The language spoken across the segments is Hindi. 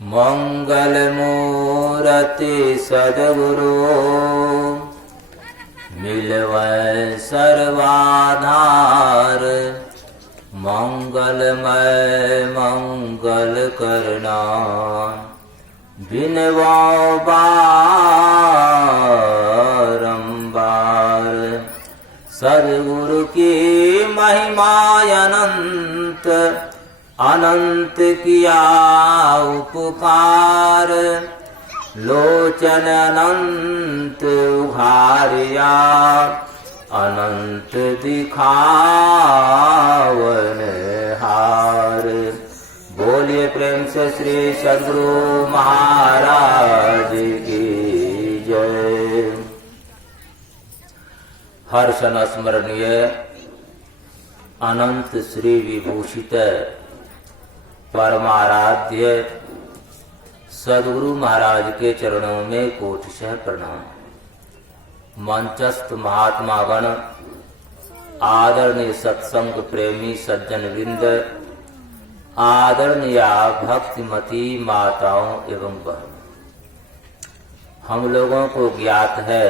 मंगल मूर्ति सद्गुरु मिलवै सर्वाधार। मंगलमय मंगल करना बिनवा बारंबार। सद्गुरु की महिमा अनंत अनंत किया उपकार। लोचन अनंत उघारिया अनंत दिखावन हार। बोलिए प्रेम से श्री सद्गुरु महाराज की जय। हर्ष स्मरणीय अनंत श्री विभूषित परमाराध्य सद्गुरु महाराज के चरणों में कोटिशः प्रणाम। मंचस्थ महात्मागण, आदरणीय सत्संग प्रेमी सज्जन वृंद, आदरणीय भक्तिमती माताओं एवं बहनों, हम लोगों को ज्ञात है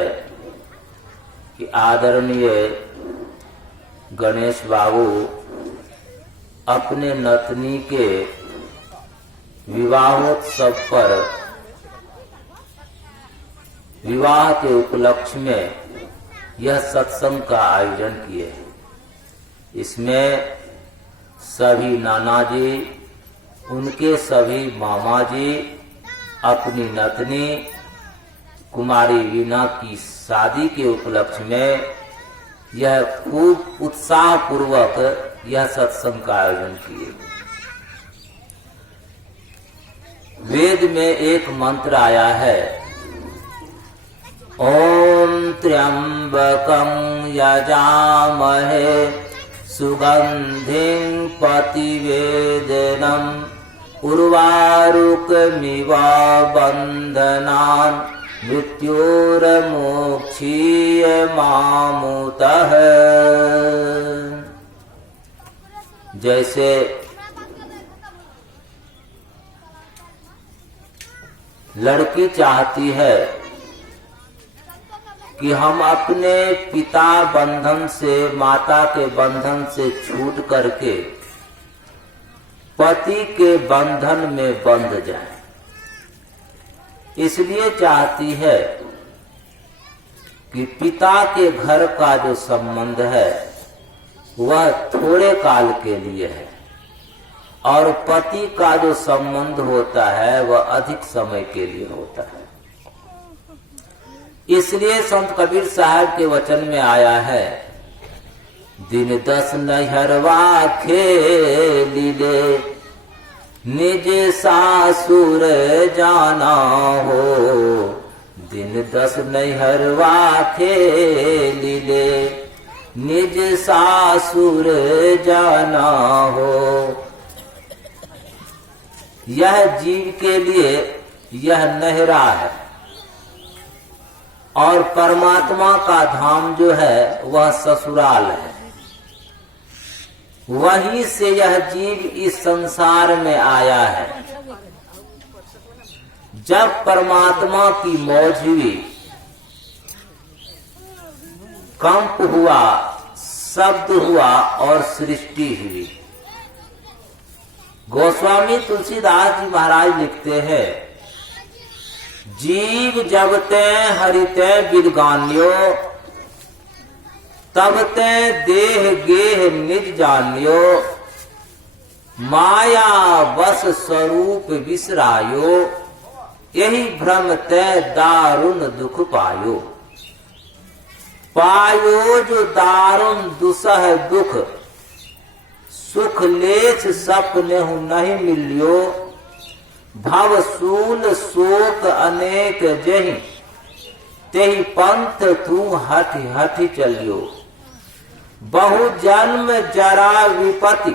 कि आदरणीय गणेश बाबू अपने नतनी के विवाहोत्सव पर विवाह के उपलक्ष्य में यह सत्संग का आयोजन किए। इसमें सभी नाना जी, उनके सभी मामा जी अपनी नतनी कुमारी वीणा की शादी के उपलक्ष्य में यह खूब उत्साह पूर्वक यह सत्संग का आयोजन किए। वेद में एक मंत्र आया है, ओम त्र्यंबकं यजामहे सुगंधिं पतिवेदनम् उर्वारुकमिव बन्धनान् मृत्योर्मोक्षीयमामुतः। जैसे लड़की चाहती है कि हम अपने पिता बंधन से, माता के बंधन से छूट करके पति के बंधन में बंध जाए, इसलिए चाहती है कि पिता के घर का जो संबंध है वह थोड़े काल के लिए है और पति का जो संबंध होता है वह अधिक समय के लिए होता है। इसलिए संत कबीर साहब के वचन में आया है, दिन 10 नैहरवा खेलिले निज सासुर जाना हो। दिन 10 नैहरवा खेलिले निज सासुर जाना हो। यह जीव के लिए यह नहरा है और परमात्मा का धाम जो है वह ससुराल है। वहीं से यह जीव इस संसार में आया है। जब परमात्मा की मौज हुई, कंप हुआ, शब्द हुआ और सृष्टि हुई। गोस्वामी तुलसीदास जी महाराज लिखते हैं, जीव जब ते हरिते विदगान्यो तब ते देह गेह निज जान्यो। माया बस स्वरूप विसरायो यही भ्रम ते दारुण दुख पायो। पायो जो दारुण दुसह दुख सुख लेछ सपने नहीं मिलियो। भव सूल शोक अनेक जहि तेहि पंथ तू हठ हठ चलियो। बहु जन्म जरा विपति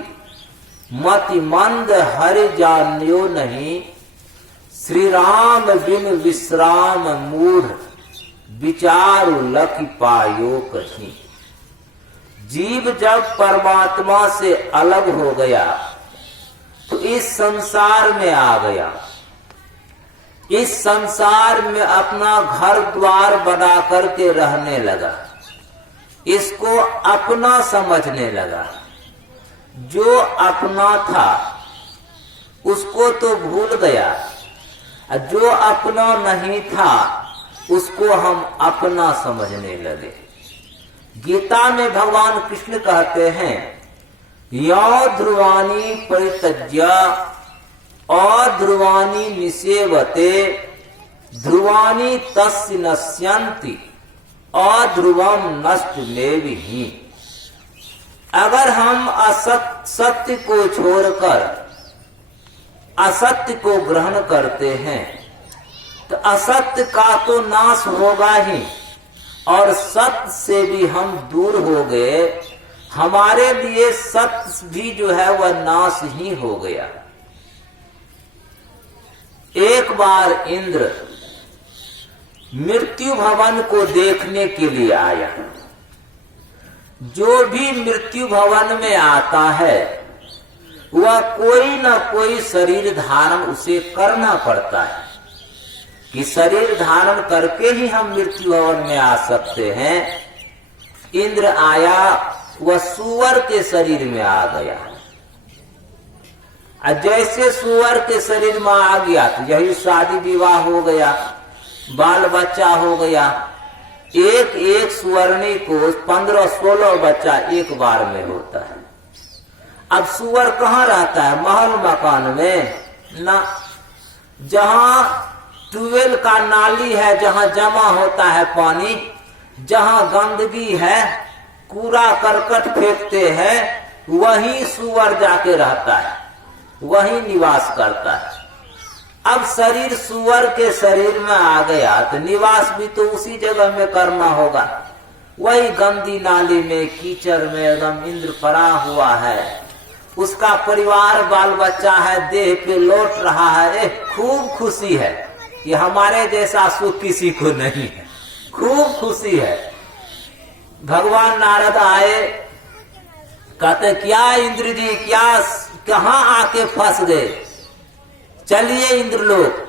मति मंद हरि जानियो नहीं। श्री राम बिन विश्राम मूढ़ विचारु लखि पायो कहीं। जीव जब परमात्मा से अलग हो गया तो इस संसार में आ गया। इस संसार में अपना घर द्वार बना करके रहने लगा, इसको अपना समझने लगा। जो अपना था उसको तो भूल गया, जो अपना नहीं था उसको हम अपना समझने लगे। गीता में भगवान कृष्ण कहते हैं, यो ध्रुवानी परित्यज्य अध्रुवानी निसेवते ध्रुवानी तस्य नश्यन्ति अध्रुवम नष्ट मेविहि। अगर हम सत्य को छोड़कर असत्य को ग्रहण करते हैं तो असत्य का तो नाश होगा ही, और सत्य से भी हम दूर हो गए, हमारे लिए सत्य भी जो है वह नाश ही हो गया। एक बार इंद्र मृत्यु भवन को देखने के लिए आया। जो भी मृत्यु भवन में आता है वह कोई न कोई शरीर धारण उसे करना पड़ता है, कि शरीर धारण करके ही हम मृत्यु भवन में आ सकते हैं। इंद्र आया, वह सूअर के शरीर में आ गया। जैसे सूअर के शरीर में आ गया तो यही शादी विवाह हो गया, बाल बच्चा हो गया। एक एक सुअरनी को 15-16 बच्चा एक बार में होता है। अब सूअर कहाँ रहता है? महल मकान में ना, जहाँ ट्यूबवेल का नाली है, जहाँ जमा होता है पानी, जहाँ गंदगी है, कूड़ा करकट फेंकते हैं, वहीं सूअर जाके रहता है, वहीं निवास करता है। अब शरीर सूअर के शरीर में आ गया तो निवास भी तो उसी जगह में करना होगा। वही गंदी नाली में, कीचड़ में एकदम इंद्र पड़ा हुआ है। उसका परिवार बाल बच्चा है, देह पे लौट रहा है, खूब खुशी है। ये हमारे जैसा सुख किसी को नहीं है, खूब खुशी है। भगवान नारद आए, कहते क्या इंद्र जी, क्या कहाँ आके फंस गए, चलिए इंद्रलोक।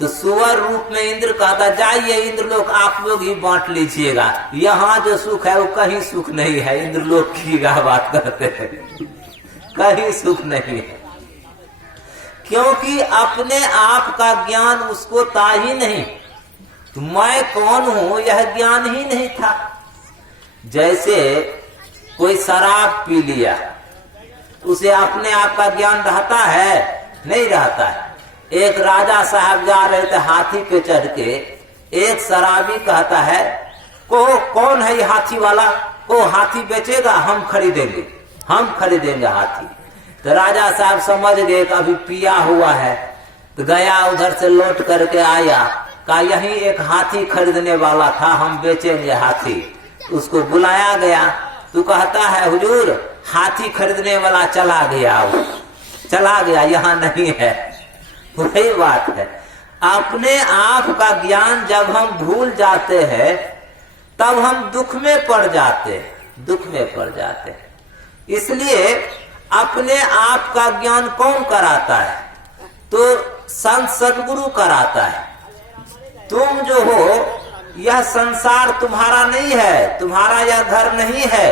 तो सुअर रूप में इंद्र कहता, जाइए इंद्रलोक, आप लोग ही बांट लीजिएगा, यहाँ जो सुख है वो कहीं सुख नहीं है। इंद्रलोक की बात करते हैं, कहीं सुख नहीं है, क्योंकि अपने आप का ज्ञान उसको था ही नहीं। तो मैं कौन हूं यह ज्ञान ही नहीं था। जैसे कोई शराब पी लिया, उसे अपने आप का ज्ञान रहता है? नहीं रहता है। एक राजा साहब जा रहे थे हाथी पे चढ़ के, एक शराबी कहता है, कौन है ये हाथी वाला, को हाथी बेचेगा, हम खरीदेंगे, हम खरीदेंगे हाथी। तो राजा साहब समझ गए कि अभी पिया हुआ है, तो गया उधर से लौट करके आया, कहा यही एक हाथी खरीदने वाला था, हम बेचेंगे हाथी। उसको बुलाया गया, तो कहता है हुजूर हाथी खरीदने वाला चला गया, वो चला गया, यहाँ नहीं है। वही बात है, अपने आप का ज्ञान जब हम भूल जाते हैं तब हम दुख में पड़ जाते हैं, दुख में पड़ जाते हैं। इसलिए अपने आप का ज्ञान कौन कराता है? तो संत सदगुरु कराता है। तुम जो हो, यह संसार तुम्हारा नहीं है, तुम्हारा यह घर नहीं है,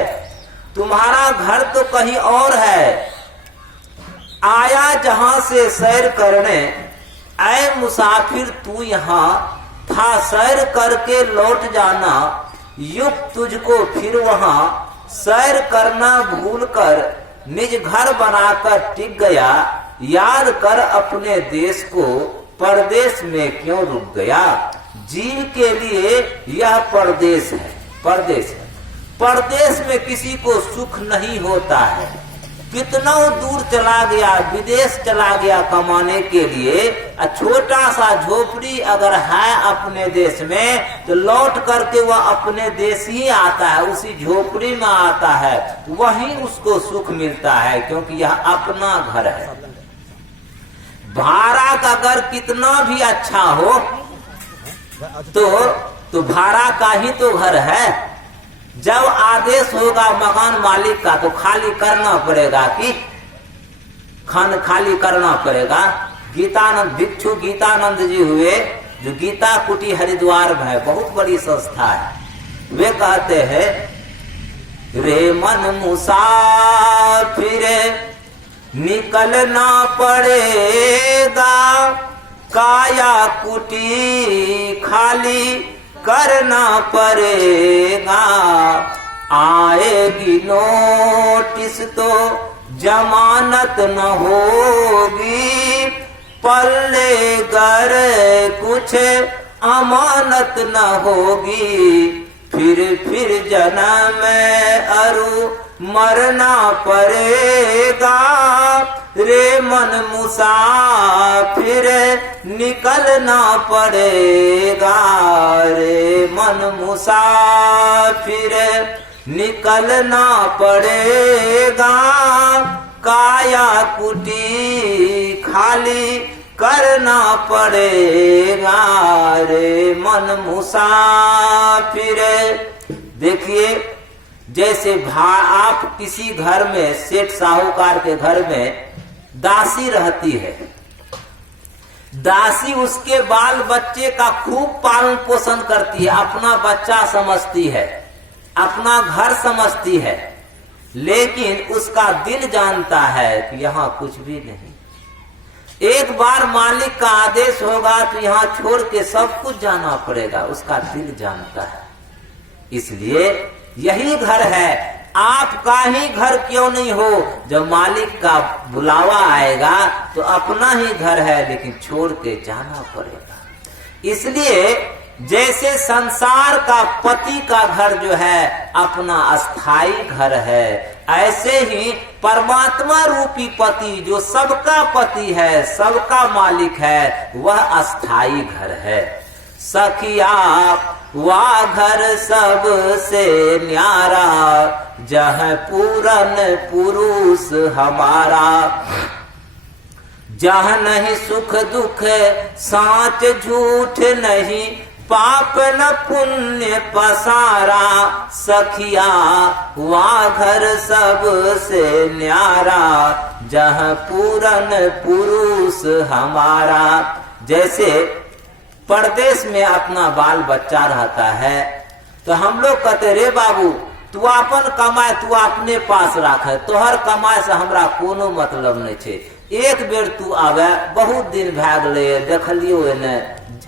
तुम्हारा घर तो कहीं और है। आया जहां से सैर करने, ऐ मुसाफिर तू यहाँ था, सैर करके लौट जाना, युग तुझको फिर वहां सैर करना भूल कर निज घर बनाकर टिक गया। याद कर अपने देश को, परदेश में क्यों रुक गया। जीव के लिए यह परदेश है, परदेश है। परदेश में किसी को सुख नहीं होता है। कितना दूर चला गया, विदेश चला गया कमाने के लिए, छोटा सा झोपड़ी अगर है अपने देश में तो लौट करके वह अपने देश ही आता है, उसी झोपड़ी में आता है, वहीं उसको सुख मिलता है, क्योंकि यह अपना घर है। भाड़ा का घर कितना भी अच्छा हो तो भाड़ा का ही तो घर है। जब आदेश होगा मकान मालिक का तो खाली करना पड़ेगा, कि खाली करना पड़ेगा। गीतानंद भिक्षु गीतानंद जी हुए, जो गीता कुटी हरिद्वार में है, बहुत बड़ी संस्था है। वे कहते हैं, रे मन मुसाफिर निकलना पड़ेगा, काया कुटी खाली करना पड़ेगा, आएगी नोटिस तो जमानत न होगी, पल्ले गर कुछ अमानत न होगी, फिर जन्म अरु मरना पड़ेगा, रे मन मुसाफिर निकलना पड़ेगा, रे मन मुसाफिर निकलना पड़ेगा, काया कुटी खाली करना पड़ेगा, रे मन मुसाफिर। देखिए, जैसे आप किसी घर में, सेठ साहूकार के घर में दासी रहती है, दासी उसके बाल बच्चे का खूब पालन पोषण करती है, अपना बच्चा समझती है, अपना घर समझती है, लेकिन उसका दिल जानता है कि यहाँ कुछ भी नहीं। एक बार मालिक का आदेश होगा तो यहाँ छोड़ के सब कुछ जाना पड़ेगा, उसका दिल जानता है। इसलिए यही घर है, आपका ही घर क्यों नहीं हो, जब मालिक का बुलावा आएगा तो अपना ही घर है, लेकिन छोड़ के जाना पड़ेगा। इसलिए जैसे संसार का पति का घर जो है अपना अस्थाई घर है, ऐसे ही परमात्मा रूपी पति जो सबका पति है, सबका मालिक है, वह अस्थाई घर है। सखिया वह घर सबसे न्यारा, जह पूरन पुरुष हमारा, जह नहीं सुख दुख साच झूठ नहीं, पाप न पुण्य पसारा, सखिया वह घर सबसे न्यारा, जह पूरन पुरुष हमारा। जैसे परदेश में अपना बाल बच्चा रहता है तो हम लोग कहते, रे बाबू तू अपन कमाए तू अपने पास रख, तोहर कमाए से हमरा कोनो मतलब नहीं छे, एक बेर तू आवे, बहुत दिन भए गेलै देखलियो ने,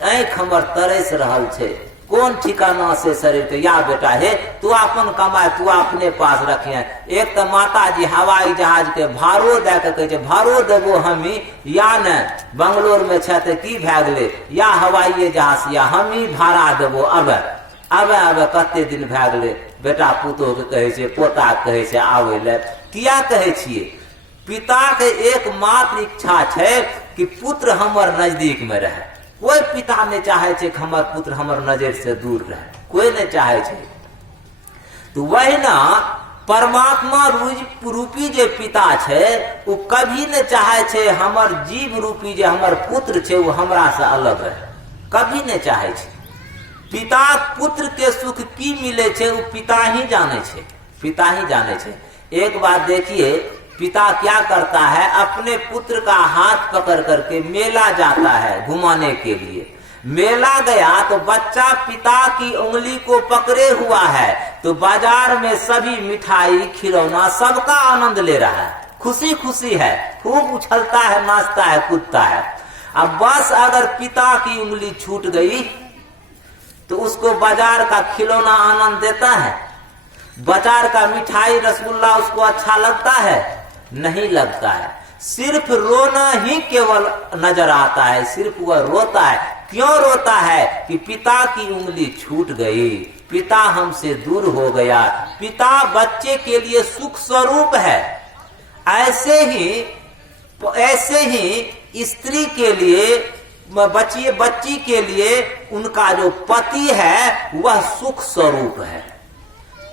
आँख हमर तरस रहल छे, कौन ठिकाना से शरीर के, या बेटा हे तू अपन कमाए तू अपने पास रखिए। एक तो माता जी हवाई जहाज के भाड़ो दे के कहे, भाड़ो देबो हमी, या ने बंगलोर में छे तो की भए गेलै, या हवाई जहाज या हमी भाड़ा देबो, अबे कते दिन भए गेलै, बेटा पुतोह के कहे छे, पोता कहे छे आवे ले, किया कहे छिए? पिता के एकमात्र इच्छा छे कि पुत्र हमर नजदीक में रहे। कोई पिता नहीं चाहे छे कि हमर पुत्र हमर नजर से दूर रहे, कोई नहीं चाहे छे। तो वही ना परमात्मा रूपी जे पिता छे, वो कभी नहीं चाहे छे हमर जीव रूपी जे हमर पुत्र छे वो हमरा से अलग रहे, कभी नहीं चाहे छे। पिता पुत्र के सुख की मिले छे वो पिता ही जाने छे, पिता ही जाने छे। एक बात देखिए, पिता क्या करता है, अपने पुत्र का हाथ पकड़ करके मेला जाता है घुमाने के लिए। मेला गया तो बच्चा पिता की उंगली को पकड़े हुआ है, तो बाजार में सभी मिठाई खिलौना सबका आनंद ले रहा है, खुशी खुशी है, खूब उछलता है, नाचता है, कूदता है। अब बस अगर पिता की उंगली छूट गई तो उसको बाजार का खिलौना आनंद देता है, बाजार का मिठाई रसगुल्ला उसको अच्छा लगता है? नहीं लगता है। सिर्फ रोना ही केवल नजर आता है, सिर्फ वह रोता है। क्यों रोता है? कि पिता की उंगली छूट गई, पिता हमसे दूर हो गया। पिता बच्चे के लिए सुख स्वरूप है। ऐसे ही स्त्री के लिए, बच्ची के लिए उनका जो पति है वह सुख स्वरूप है।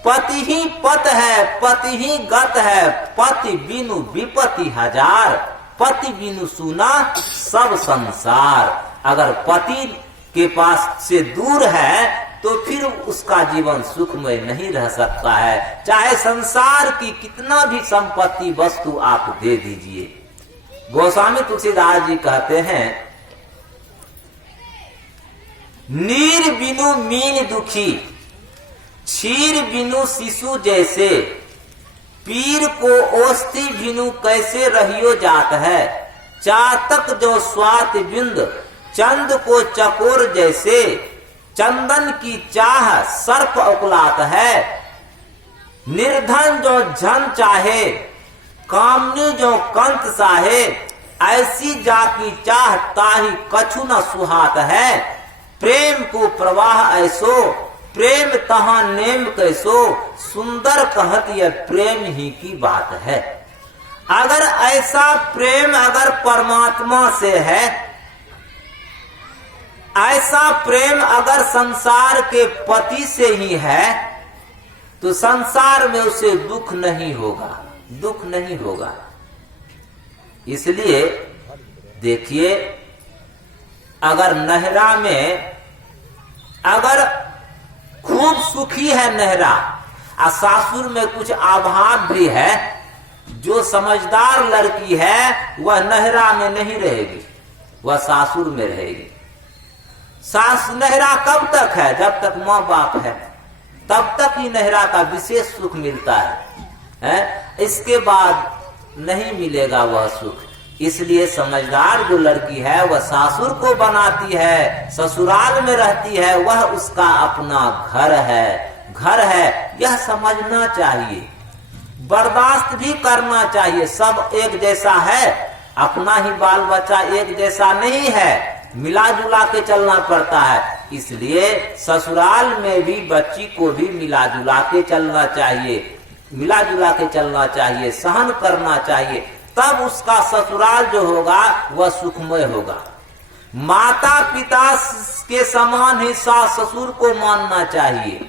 पति ही पत है, पति ही गत है, पति बिनु विपत्ति हजार, पति बिनु सुना सब संसार। अगर पति के पास से दूर है तो फिर उसका जीवन सुखमय नहीं रह सकता है, चाहे संसार की कितना भी संपत्ति वस्तु आप दे दीजिए। गोस्वामी तुलसीदास जी कहते हैं, नीर बिनु मीन दुखी, क्षीर बिनु शिशु जैसे, पीर को ओस्ती बिनु कैसे रहियो जात है, चातक जो स्वाति बिंद चंद को चकोर जैसे, चंदन की चाह सर्प उकलात है, निर्धन जो झन चाहे, कामनी जो कंत साहे, ऐसी जाकी चाह ताही कछु न सुहात है, प्रेम को प्रवाह ऐसो, प्रेम तहां नेम कैसो, सुंदर कहत यह प्रेम ही की बात है। अगर ऐसा प्रेम अगर परमात्मा से है, ऐसा प्रेम अगर संसार के पति से ही है, तो संसार में उसे दुख नहीं होगा, दुख नहीं होगा। इसलिए देखिए, अगर नहरा में अगर खूब सुखी है नहरा और सासुर में कुछ अभाव भी है, जो समझदार लड़की है वह नहरा में नहीं रहेगी, वह सासुर में रहेगी। सास नहरा कब तक है? जब तक माँ बाप है, तब तक ही नहरा का विशेष सुख मिलता है? इसके बाद नहीं मिलेगा वह सुख। इसलिए समझदार जो लड़की है वह सासुर को बनाती है, ससुराल में रहती है, वह उसका अपना घर है, घर है, यह समझना चाहिए, बर्दाश्त भी करना चाहिए। सब एक जैसा है, अपना ही बाल बच्चा एक जैसा नहीं है, मिला जुला के चलना पड़ता है। इसलिए ससुराल में भी बच्ची को भी मिला जुला के चलना चाहिए, मिला जुला के चलना चाहिए, सहन करना चाहिए, तब उसका ससुराल जो होगा वह सुखमय होगा। माता पिता के समान ही सास ससुर को मानना चाहिए,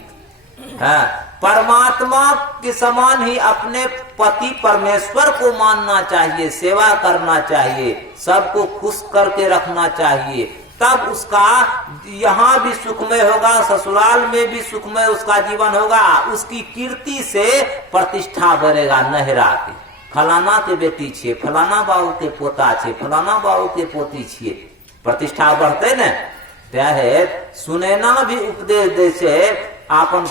है, परमात्मा के समान ही अपने पति परमेश्वर को मानना चाहिए, सेवा करना चाहिए, सबको खुश करके रखना चाहिए, तब उसका यहाँ भी सुखमय होगा, ससुराल में भी सुखमय उसका जीवन होगा। उसकी कीर्ति से प्रतिष्ठा बढ़ेगा नहरा के, फलाना के बेटी छे, फलाना बाबू के पोता छे, फलाना बाबू के पोती छे, प्रतिष्ठा बढ़ते न। चाहे सुनैना भी उपदेश दे से आपन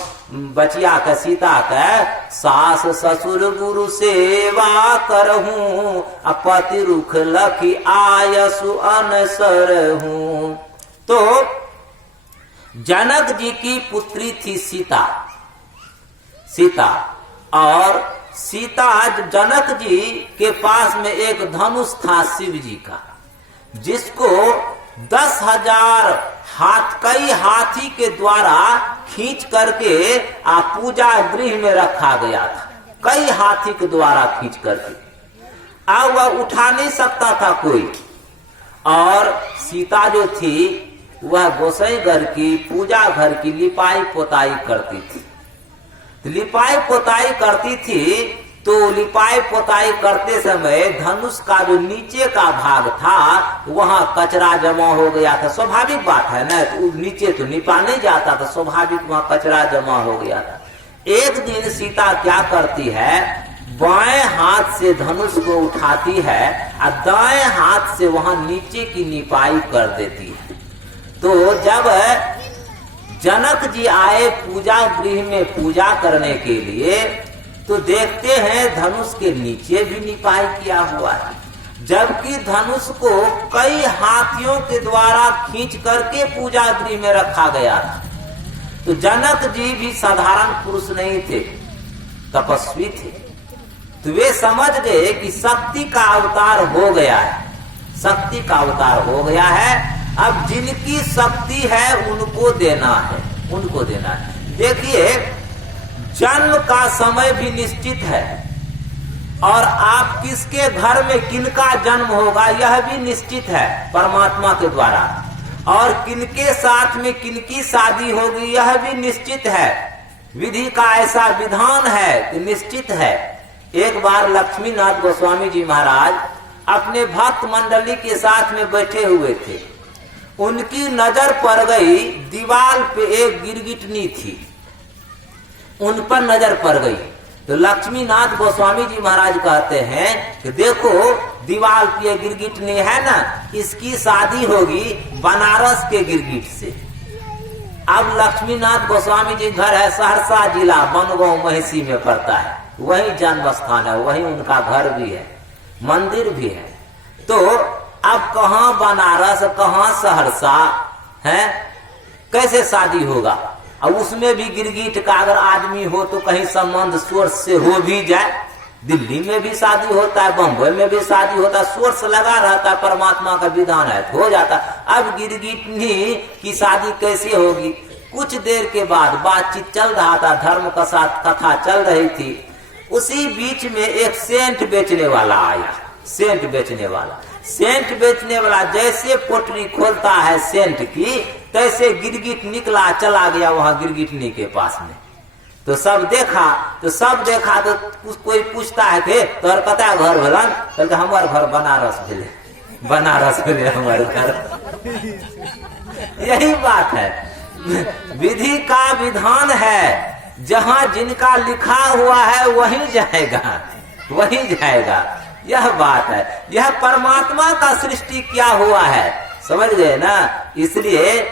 बचिया के सीता के, सास ससुर गुरु सेवा करहूं, पति रुख लखी आयसु अनसरहूं। तो जनक जी की पुत्री थी सीता, सीता, और सीता जनक जी के पास में एक धनुष था शिव जी का, जिसको 10,000 कई हाथी के द्वारा खींच करके पूजा गृह में रखा गया था, कई हाथी के द्वारा खींच करके। अब वह उठा नहीं सकता था कोई, और सीता जो थी वह गोसाई घर की, पूजा घर की लिपाई पोताई करती थी। लिपाई पोताई करती थी, तो लिपाई पोताई करते समय धनुष का जो नीचे का भाग था वहां कचरा जमा हो गया था। स्वाभाविक बात है ना, तो नीचे तो निपा नहीं जाता था, स्वाभाविक वहां कचरा जमा हो गया था। एक दिन सीता क्या करती है, बाएं हाथ से धनुष को उठाती है और दाएं हाथ से वहां नीचे की निपाई कर देती है। तो जब जनक जी आए पूजा गृह में पूजा करने के लिए, तो देखते हैं धनुष के नीचे भी निपाई किया हुआ है, जबकि धनुष को कई हाथियों के द्वारा खींच करके पूजा गृह में रखा गया था। तो जनक जी भी साधारण पुरुष नहीं थे, तपस्वी थे। तो वे समझ गए कि शक्ति का अवतार हो गया है, शक्ति का अवतार हो गया है, अब जिनकी शक्ति है उनको देना है, उनको देना है। देखिए, जन्म का समय भी निश्चित है, और आप किसके घर में किनका जन्म होगा यह भी निश्चित है परमात्मा के द्वारा, और किनके साथ में किनकी शादी होगी यह भी निश्चित है। विधि का ऐसा विधान है कि निश्चित है। एक बार लक्ष्मीनाथ गोस्वामी जी महाराज अपने भक्त मंडली के साथ में बैठे हुए थे, उनकी नजर पड़ गई, दीवार पे एक गिरगिटनी थी, उन पर नजर पड़ गई। तो लक्ष्मीनाथ गोस्वामी जी महाराज कहते हैं कि देखो दीवार पे गिरगिटनी है ना, इसकी शादी होगी बनारस के गिरगिट से। अब लक्ष्मीनाथ गोस्वामी जी घर है सहरसा जिला बनगांव महिषी में पड़ता है, वही जन्म स्थान है, वही उनका घर भी है, मंदिर भी है। तो अब कहाँ बनारस कहाँ सहरसा है, कैसे शादी होगा? और उसमें भी गिरगिट का अगर आदमी हो तो कहीं संबंध सोर्स से हो भी जाए। दिल्ली में भी शादी होता है, बम्बई में भी शादी होता है, सोर्स लगा रहता है, परमात्मा का विधान है तो हो जाता। अब गिरगिटनी की शादी कैसे होगी? कुछ देर के बाद बातचीत चल रहा था, धर्म का साथ कथा चल रही थी, उसी बीच में एक सेंट बेचने वाला आया। सेंट बेचने वाला जैसे पोटली खोलता है सेंट की, तैसे गिरगिट निकला चला गया वहां गिरगिटनी के पास में। तो सब देखा तो कोई पूछता है थे तोहर कता घर भलन? तो हमार घर बनारस भेले हमारे घर। यही बात है, विधि का विधान है, जहां जिनका लिखा हुआ है वहीं जाएगा। यह बात है, यह परमात्मा का सृष्टि किया हुआ है, समझ गए ना। इसलिए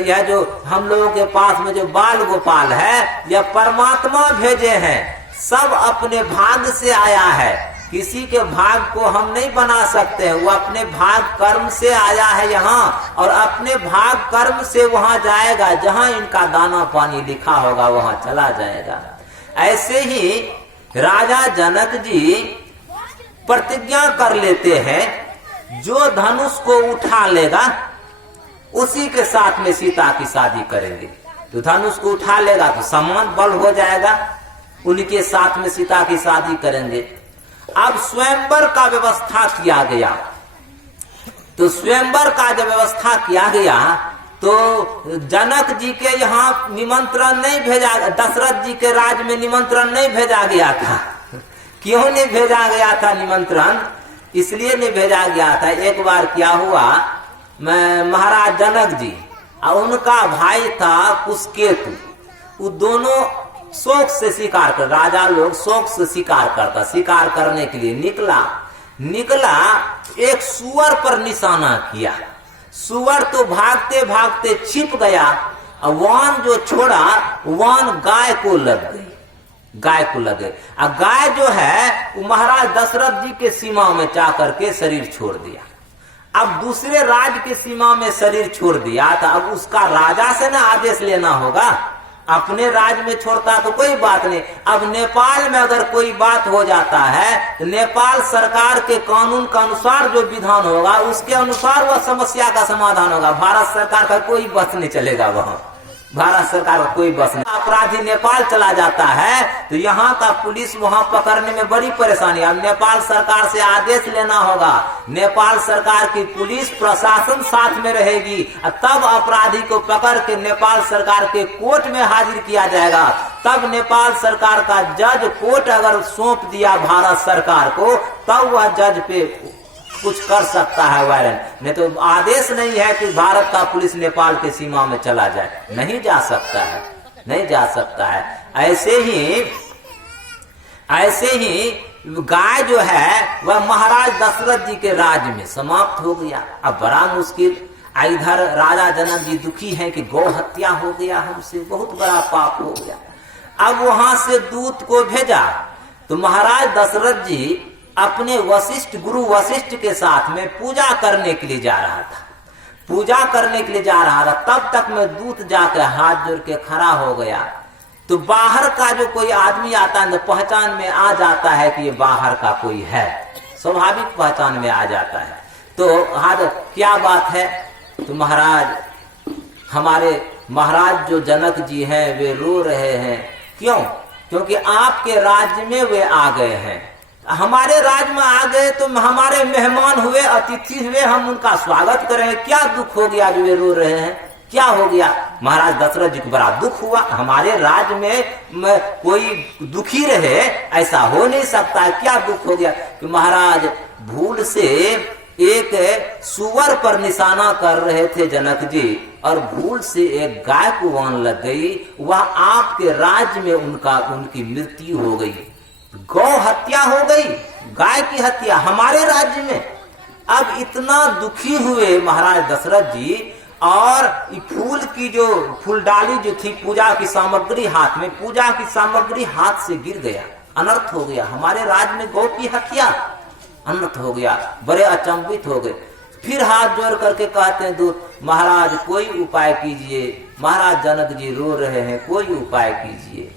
यह जो हम लोगों के पास में जो बाल गोपाल है, यह परमात्मा भेजे हैं, सब अपने भाग से आया है, किसी के भाग को हम नहीं बना सकते हैं। वो अपने भाग कर्म से आया है यहाँ, और अपने भाग कर्म से वहां जाएगा, जहां इनका दाना पानी लिखा होगा वहां चला जाएगा। ऐसे ही राजा जनक जी प्रतिज्ञा कर लेते हैं, जो धनुष को उठा लेगा उसी के साथ में सीता की शादी करेंगे। तो धनुष को उठा लेगा तो सम्मान बल हो जाएगा, उनके साथ में सीता की शादी करेंगे। अब स्वयंवर का व्यवस्था किया गया, तो स्वयंवर का जब व्यवस्था किया गया तो जनक जी के यहाँ निमंत्रण नहीं भेजा, दशरथ जी के राज में निमंत्रण नहीं भेजा गया था। क्यों नहीं भेजा गया था निमंत्रण? इसलिए नहीं भेजा गया था, एक बार क्या हुआ, महाराज जनक जी और उनका भाई था कुशकेतु, वो दोनों शौक से शिकार कर, राजा लोग शौक से शिकार करता, शिकार करने के लिए निकला एक सुअर पर निशाना किया। सुअर तो भागते भागते छिप गया, और वान जो छोड़ा वान गाय को लग गई। और गाय जो है वो महाराज दशरथ जी के सीमा में जा करके शरीर छोड़ दिया। अब दूसरे राज के सीमा में शरीर छोड़ दिया था, अब उसका राजा से ना आदेश लेना होगा। अपने राज में छोड़ता तो कोई बात नहीं, अब नेपाल में अगर कोई बात हो जाता है तो नेपाल सरकार के कानून के अनुसार जो विधान होगा उसके अनुसार वह समस्या का समाधान होगा। भारत सरकार का कोई बस नहीं चलेगा वहाँ, भारत सरकार का कोई बस नहीं। अपराधी नेपाल चला जाता है तो यहाँ का पुलिस वहाँ पकड़ने में बड़ी परेशानी। अब नेपाल सरकार से आदेश लेना होगा, नेपाल सरकार की पुलिस प्रशासन साथ में रहेगी, तब अपराधी को पकड़ के नेपाल सरकार के कोर्ट में हाजिर किया जाएगा। तब नेपाल सरकार का जज कोर्ट अगर सौंप दिया भारत सरकार को, तब वह जज पे कुछ कर सकता है वारंट, नहीं तो आदेश नहीं है कि भारत का पुलिस नेपाल के सीमा में चला जाए, नहीं जा सकता है। ऐसे ही गाय जो है वह महाराज दशरथ जी के राज में समाप्त हो गया। अब बड़ा मुश्किल, इधर राजा जनक जी दुखी हैं कि गौ हत्या हो गया, हमसे बहुत बड़ा पाप हो गया। अब वहां से दूत को भेजा तो महाराज दशरथ जी अपने गुरु वशिष्ठ के साथ में पूजा करने के लिए जा रहा था। तब तक में दूत जाकर हाथ जोड़ के खड़ा हो गया। तो बाहर का जो कोई आदमी आता है तो पहचान में आ जाता है कि ये बाहर का कोई है, स्वाभाविक पहचान में आ जाता है। तो हाथ क्या बात है? तो महाराज, हमारे महाराज जो जनक जी हैं वे रो रहे हैं। क्यों? क्योंकि आपके राज्य में वे आ गए हैं, हमारे राज्य में आ गए तो हमारे मेहमान हुए, अतिथि हुए, हम उनका स्वागत करें। क्या दुख हो गया जो वे रो रहे हैं? क्या हो गया? महाराज दशरथ जी को बड़ा दुख हुआ, हमारे राज्य में कोई दुखी रहे, ऐसा हो नहीं सकता। क्या दुख हो गया? कि महाराज भूल से एक सुअर पर निशाना कर रहे थे जनक जी, और भूल से एक गाय को वान लग गई। वह आपके राज्य में उनकी मृत्यु हो गई। गौ हत्या हो गई, गाय की हत्या हमारे राज्य में। अब इतना दुखी हुए महाराज दशरथ जी, और फूल की जो फूलडाली जो थी, पूजा की सामग्री हाथ में, पूजा की सामग्री हाथ से गिर गया, अनर्थ हो गया। हमारे राज्य में गौ की हत्या, अनर्थ हो गया। बड़े अचंभित हो गए। फिर हाथ जोड़ करके कहते हैं दूत, महाराज कोई उपाय कीजिए। महाराज जनक जी रो रहे हैं, कोई उपाय कीजिए।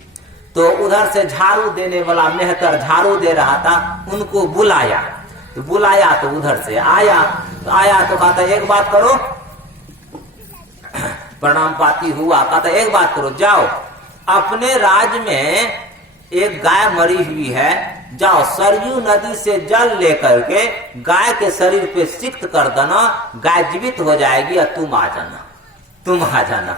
तो उधर से झाड़ू देने वाला मेहतर झाड़ू दे रहा था, उनको बुलाया। तो बुलाया तो उधर से आया, तो कहता एक बात करो, प्रणाम पाती हुआ, कहता एक बात करो, जाओ अपने राज्य में एक गाय मरी हुई है, जाओ सरयू नदी से जल लेकर के गाय के शरीर पे सिक्त कर देना, गाय जीवित हो जाएगी और तुम आ जाना।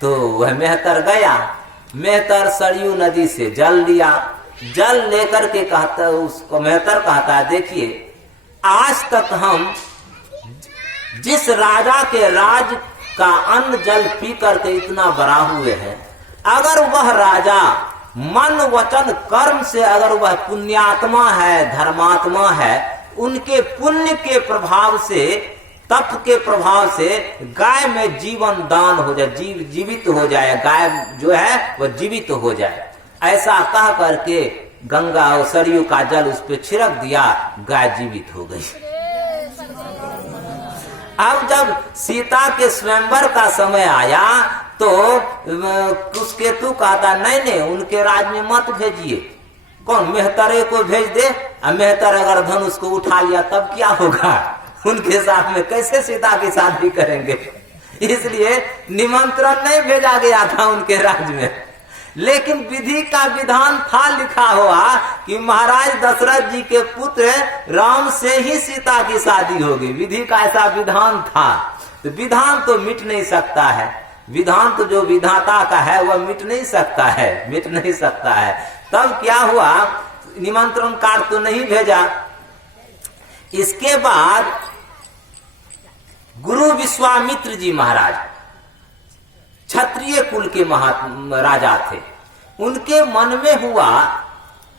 तो वह मेहतर गया, मेहतर सरयू नदी से जल लिया। जल लेकर के कहता, उसको मेहतर कहता है देखिए, आज तक हम जिस राजा के राज का अन्न जल पी करके इतना बड़ा हुए हैं, अगर वह राजा मन वचन कर्म से अगर वह पुण्यात्मा है, धर्मात्मा है, उनके पुण्य के प्रभाव से, तप के प्रभाव से गाय में जीवन दान हो जाए, जीवित हो जाए, गाय जो है वह जीवित हो जाए। ऐसा कह करके गंगा और सरयू का जल उस पर छिड़क दिया, गाय जीवित हो गई। अब जब सीता के स्वयंवर का समय आया तो कुशकेतु कहता नहीं, उनके राज में मत भेजिए। कौन? मेहतरे को भेज दे। मेहतर अगर धनुष को उठा लिया तब क्या होगा? उनके साथ में कैसे सीता की शादी करेंगे? इसलिए निमंत्रण नहीं भेजा गया था उनके राज्य में। लेकिन विधि का विधान था लिखा हुआ कि महाराज दशरथ जी के पुत्र राम से ही सीता की शादी होगी। विधि का ऐसा विधान था। तो विधान तो मिट नहीं सकता है, विधान तो जो विधाता का है वह मिट नहीं सकता है। तब क्या हुआ, निमंत्रण कार्ड तो नहीं भेजा। इसके बाद गुरु विश्वामित्र जी महाराज क्षत्रिय कुल के राजा थे। उनके मन में हुआ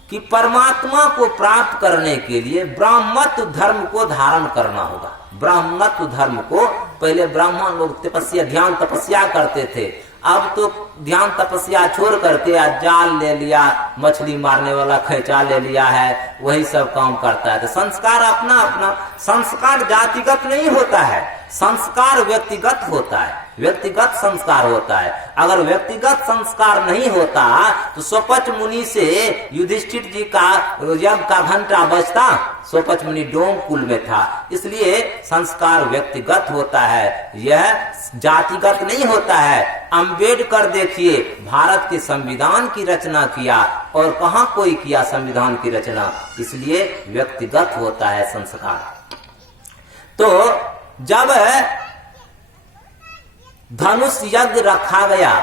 कि परमात्मा को प्राप्त करने के लिए ब्राह्मणत्व धर्म को धारण करना होगा। ब्राह्मणत्व धर्म को, पहले ब्राह्मण लोग तपस्या, ध्यान तपस्या करते थे, अब तो ध्यान तपस्या छोड़ करके जाल ले लिया, मछली मारने वाला खैचा ले लिया है, वही सब काम करता है। तो संस्कार अपना अपना, संस्कार जातिगत नहीं होता है, संस्कार व्यक्तिगत होता है, व्यक्तिगत संस्कार होता है। अगर व्यक्तिगत संस्कार नहीं होता तो स्वपच मुनि से युधिष्ठिर जी का यज्ञ का घंटा बजता। स्वपच मुनि डोम कुल में था, इसलिए संस्कार व्यक्तिगत होता है, यह जातिगत नहीं होता है। अम्बेडकर देखिए भारत के संविधान की रचना किया, और कहाँ कोई किया संविधान की रचना, इसलिए व्यक्तिगत होता है संस्कार। तो जब धनुष यज्ञ रखा गया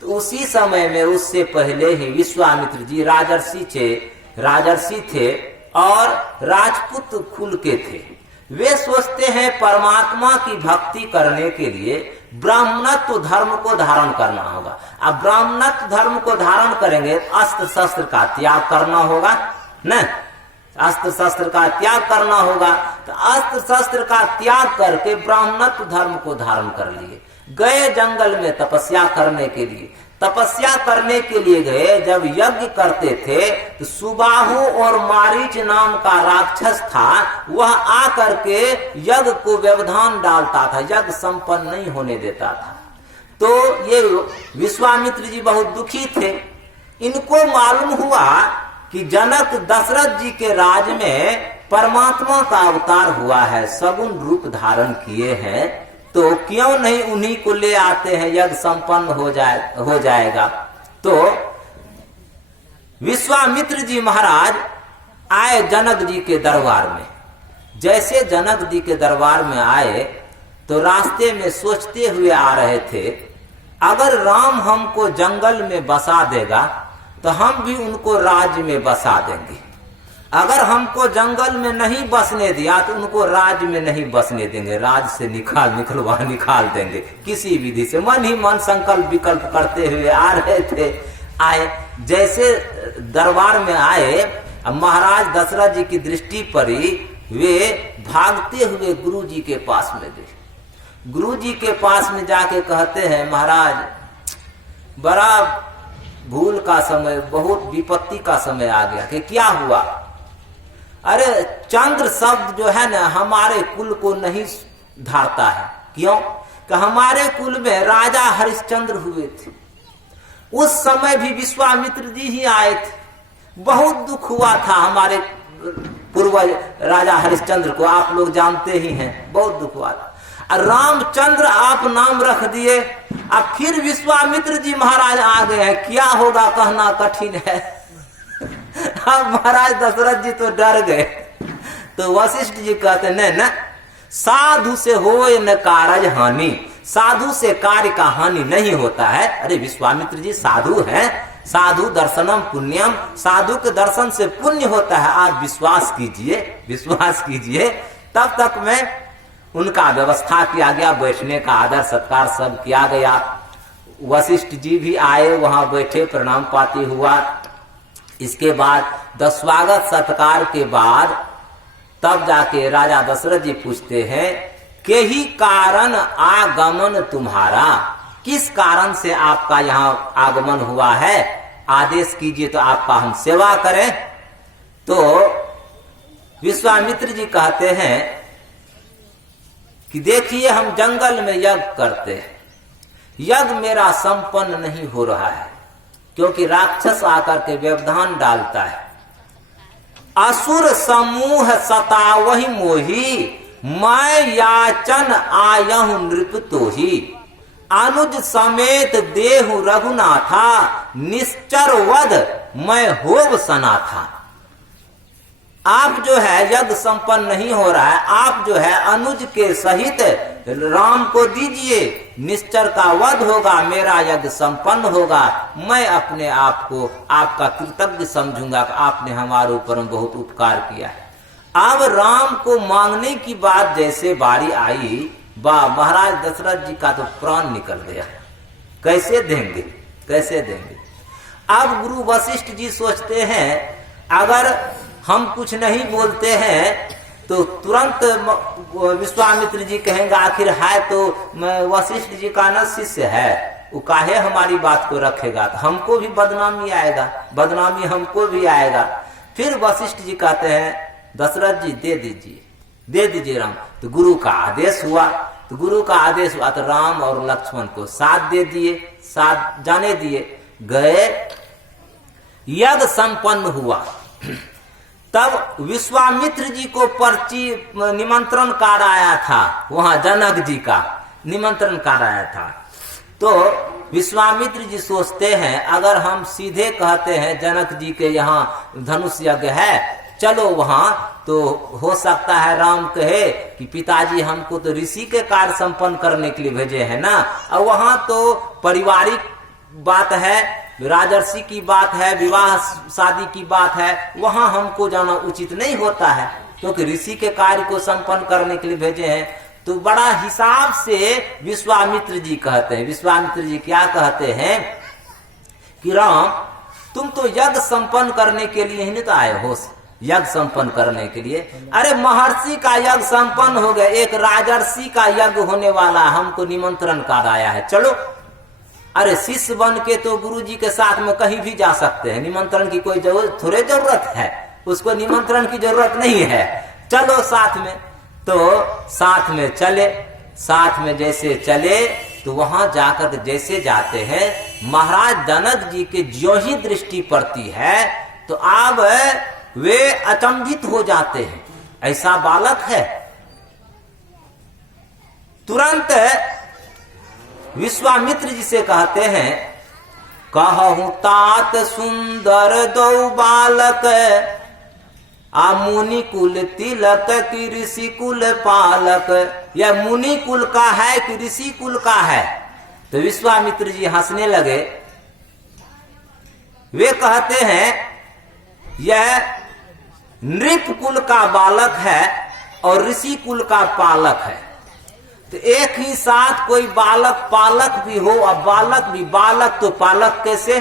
तो उसी समय में, उससे पहले ही विश्वामित्र जी राजर्षि थे और राजपूत कुल के थे। वे सोचते हैं परमात्मा की भक्ति करने के लिए ब्राह्मणत्व धर्म को धारण करना होगा। अब ब्राह्मणत्व धर्म को धारण करेंगे, अस्त्र शस्त्र का त्याग करना होगा न, अस्त्र शस्त्र का त्याग करना होगा। तो अस्त्र शस्त्र का त्याग करके ब्राह्मणत्व धर्म को धारण कर लिए। गए जंगल में तपस्या करने के लिए, तपस्या करने के लिए गए। जब यज्ञ करते थे तो सुबाहु और मारीच नाम का राक्षस था, वह आकर के यज्ञ को व्यवधान डालता था, यज्ञ संपन्न नहीं होने देता था। तो ये विश्वामित्र जी बहुत दुखी थे। इनको मालूम हुआ कि जनक दशरथ जी के राज में परमात्मा का अवतार हुआ है, सगुण रूप धारण किए हैं, तो क्यों नहीं उन्हीं को ले आते हैं, यज्ञ संपन्न हो जाएगा। तो विश्वामित्र जी महाराज आए जनक जी के दरबार में। जैसे जनक जी के दरबार में आए तो रास्ते में सोचते हुए आ रहे थे, अगर राम हमको जंगल में बसा देगा तो हम भी उनको राज्य में बसा देंगे। अगर हमको जंगल में नहीं बसने दिया तो उनको राज में नहीं बसने देंगे, राज से निकाल देंगे किसी विधि से। मन ही मन संकल्प विकल्प करते हुए आ रहे थे। आए जैसे दरबार में आए, महाराज दशरथ जी की दृष्टि पड़ी, वे भागते हुए गुरु जी के पास में गए। गुरु जी के पास में जाके कहते हैं, महाराज बड़ा भूल का समय, बहुत विपत्ति का समय आ गया। कि क्या हुआ? अरे चंद्र शब्द जो है ना हमारे कुल को नहीं धारता है। क्यों? कि हमारे कुल में राजा हरिश्चंद्र हुए थे, उस समय भी विश्वामित्र जी ही आए थे। बहुत दुख हुआ था हमारे पूर्वज राजा हरिश्चंद्र को, आप लोग जानते ही हैं, बहुत दुख हुआ था। रामचंद्र आप नाम रख दिए, अब फिर विश्वामित्र जी महाराज आ गए हैं, क्या होगा कहना कठिन है। अब महाराज दशरथ जी तो डर गए। तो वशिष्ठ जी कहते नहीं न, साधु से होए न कारज हानि, साधु से कार्य का हानि नहीं होता है। अरे विश्वामित्र जी साधु हैं, साधु दर्शनम पुण्यम, साधु के दर्शन से पुण्य होता है, आप विश्वास कीजिए। तब तक में उनका व्यवस्था किया गया, बैठने का आदर सत्कार सब किया गया। वशिष्ठ जी भी आए, वहां बैठे, प्रणाम पाती हुआ। इसके बाद स्वागत सत्कार के बाद तब जाके राजा दशरथ जी पूछते हैं, के ही कारण आगमन तुम्हारा, किस कारण से आपका यहाँ आगमन हुआ है, आदेश कीजिए तो आपका हम सेवा करें। तो विश्वामित्र जी कहते हैं कि देखिए हम जंगल में यज्ञ करते हैं, यज्ञ मेरा संपन्न नहीं हो रहा है क्योंकि राक्षस आकर के व्यवधान डालता है। असुर समूह सतावहि मोही, मैं याचन आयहु नृप तोही, अनुज समेत देहु रघुनाथा, निश्चर वध मैं होव सनाथा। आप जो है यज्ञ संपन्न नहीं हो रहा है, आप जो है अनुज के सहित राम को दीजिए, निश्चर का वध होगा, मेरा यज्ञ संपन्न होगा। मैं अपने आप को आपका कृतज्ञ समझूंगा कि आपने हमारे ऊपर बहुत उपकार किया है। अब राम को मांगने की बात जैसे बारी आई, वाह, महाराज दशरथ जी का तो प्राण निकल गया। कैसे देंगे? अब गुरु वशिष्ठ जी सोचते हैं अगर हम कुछ नहीं बोलते हैं तो तुरंत विश्वामित्र जी कहेंगे आखिर है तो वशिष्ठ जी का न शिष्य है, वो काहे हमारी बात को रखेगा, तो हमको भी बदनामी हमको भी आएगा। फिर वशिष्ठ जी कहते हैं दशरथ जी दे दीजिए राम। तो गुरु का आदेश हुआ, तो राम और लक्ष्मण को साथ दे दिए, साथ जाने दिए। गए, यज्ञ संपन्न हुआ। तब विश्वामित्र जी को निमंत्रण कार्ड आया था, वहां जनक जी का निमंत्रण कार्ड आया था। तो विश्वामित्र जी सोचते हैं अगर हम सीधे कहते हैं जनक जी के यहाँ धनुष यज्ञ है, चलो वहां, तो हो सकता है राम कहे कि पिताजी हमको तो ऋषि के कार्य संपन्न करने के लिए भेजे हैं ना, और वहां तो पारिवारिक बात है, राजर्षि की बात है, विवाह शादी की बात है, वहां हमको जाना उचित नहीं होता है क्योंकि ऋषि के कार्य को संपन्न करने के लिए भेजे हैं। तो बड़ा हिसाब से विश्वामित्र जी कहते हैं, विश्वामित्र जी क्या कहते हैं कि राम तुम तो यज्ञ संपन्न करने के लिए ही नहीं तो आए हो, यज्ञ संपन्न करने के लिए। अरे महर्षि का यज्ञ संपन्न हो गया, एक राजर्षि का यज्ञ होने वाला, हमको निमंत्रण कार्ड आया है, चलो। अरे शिष्य बन के तो गुरु जी के साथ में कहीं भी जा सकते हैं, निमंत्रण की कोई जरूरत है, उसको निमंत्रण की जरूरत नहीं है, चलो साथ में। तो साथ में चले, साथ में जैसे चले तो वहां जाकर जैसे जाते हैं, महाराज जनक जी के ज्यों ही दृष्टि पड़ती है तो अब वे अचंभित हो जाते हैं, ऐसा बालक है। तुरंत विश्वामित्र जी से कहते हैं, कहूं तात सुंदर दो बालक, आ मुनि कुल तिलक की ऋषि कुल पालक। यह मुनि कुल का है कि ऋषि कुल का है? तो विश्वामित्र जी हंसने लगे। वे कहते हैं यह नृप कुल का बालक है और ऋषि कुल का पालक है। तो एक ही साथ कोई बालक पालक भी हो और बालक भी, बालक तो पालक कैसे,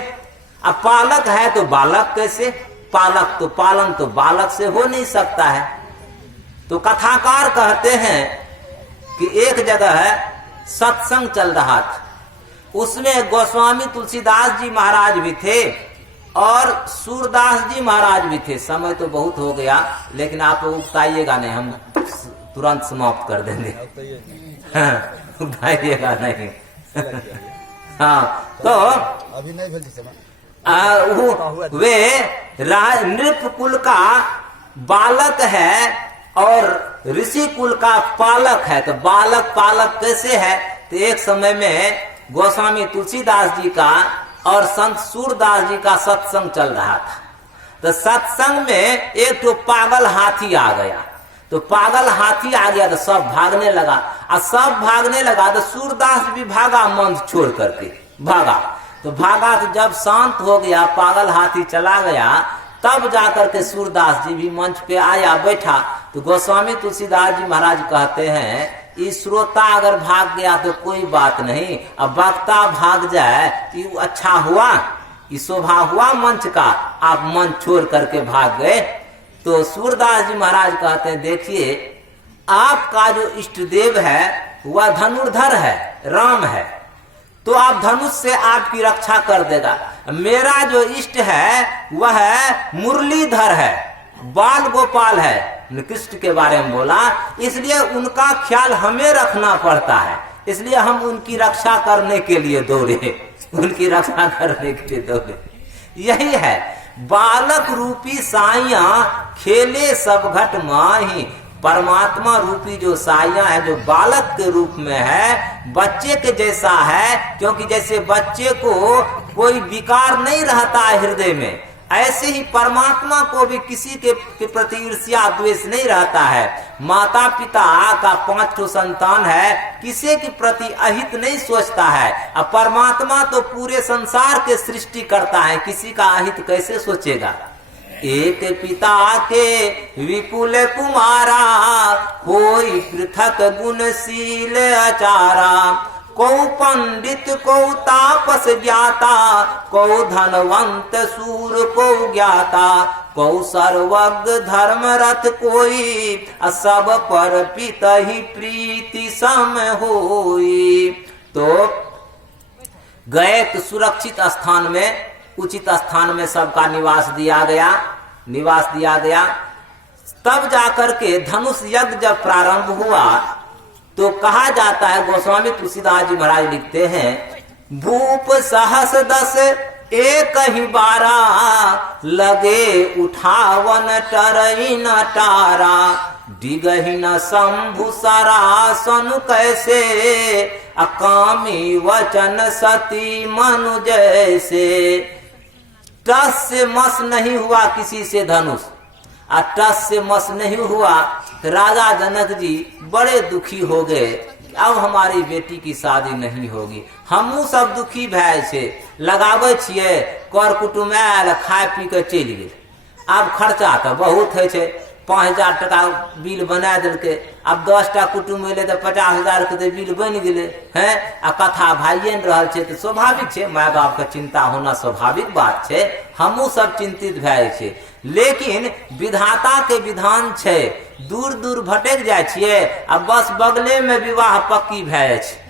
अब पालक है तो बालक कैसे, पालक तो पालन तो बालक से हो नहीं सकता है। तो कथाकार कहते हैं कि एक जगह सत्संग चल रहा था, उसमें गोस्वामी तुलसीदास जी महाराज भी थे और सूरदास जी महाराज भी थे। समय तो बहुत हो गया, लेकिन आप उगताइएगा नहीं, हम तुरंत समाप्त कर देंगे। उगताइएगा नहीं। हाँ, तो अभी नहीं भेज समय। वे नृप कुल का बालक है और ऋषि कुल का पालक है। तो बालक पालक कैसे है? तो एक समय में गोस्वामी तुलसीदास जी का और संत सूरदास जी का सत्संग चल रहा था। तो सत्संग में एक तो पागल हाथी आ गया। तो पागल हाथी आ गया तो सब भागने लगा, और सब भागने लगा तो सूरदास भी भागा, मंच छोड़ करके भागा। तो भागा तो जब शांत हो गया, पागल हाथी चला गया, तब जाकर के सूरदास जी भी मंच पे आया, बैठा। तो गोस्वामी तुलसीदास जी महाराज कहते हैं, इस श्रोता अगर भाग गया तो कोई बात नहीं, अब वक्ता भाग जाए तो अच्छा हुआ, ये शोभा हुआ मंच का, आप मंच छोड़ करके भाग गए। तो सूरदास जी महाराज कहते हैं, देखिए आपका जो इष्ट देव है वह धनुर्धर है, राम है, तो आप धनुष से आपकी रक्षा कर देगा। मेरा जो इष्ट है वह मुरलीधर है, बाल गोपाल है, कृष्ण के बारे में बोला, इसलिए उनका ख्याल हमें रखना पड़ता है, इसलिए हम उनकी रक्षा करने के लिए दौड़े, उनकी रक्षा करने के लिए दौड़े। यही है, बालक रूपी साइया खेले सब घट माही। परमात्मा रूपी जो साइया है, जो बालक के रूप में है, बच्चे के जैसा है, क्योंकि जैसे बच्चे को कोई विकार नहीं रहता है हृदय में, ऐसे ही परमात्मा को भी किसी के प्रति ईर्ष्या द्वेष नहीं रहता है। माता पिता का 5 संतान है, किसी के प्रति अहित नहीं सोचता है। अब परमात्मा तो पूरे संसार के सृष्टि करता है, किसी का अहित कैसे सोचेगा। एक पिता के विपुल कुमारा, कोई पृथक गुणशील आचारा। को पंडित को तापस ज्ञाता, को धनवंत सूर को ज्ञाता। को सर्वज्ञ धर्म रथ कोई, सब पर पित ही प्रीति सम होई। तो गए तो सुरक्षित स्थान में, उचित स्थान में सबका निवास दिया गया। तब जाकर के धनुष यज्ञ जब प्रारंभ हुआ तो कहा जाता है, गोस्वामी तुलसीदास जी महाराज लिखते हैं, भूप सहस 10 एक ही 12, लगे उठावन टरई न टारा। डिगही न शंभु सरासन कैसे, अकामी वचन सती मनु जैसे। टस से मस नहीं हुआ किसी से धनुष, और टस से मस नहीं हुआ तो राजा जनक जी बड़े दुखी हो गए, अब हमारी बेटी की शादी नहीं होगी। हमू सब दुखी भय छे, लगावे छिए, कर कुटुम आयल, खाए पी के चलि गेल। अब खर्चा तो बहुत है छे, 5000 टका बिल बना दिलके, अब 10टा कुटुम अले तो 50,000 के बिल बन गए हैं। आ कथा भाइये न रहल छे तो स्वाभाविक छे, माय बाप के चिंता होना स्वाभाविक बात छे, हमू सब चिंतित भय छे। लेकिन विधाता के विधान छे, दूर दूर भटक जाय छिए, आ बस बगले में विवाह पक्की भय छे,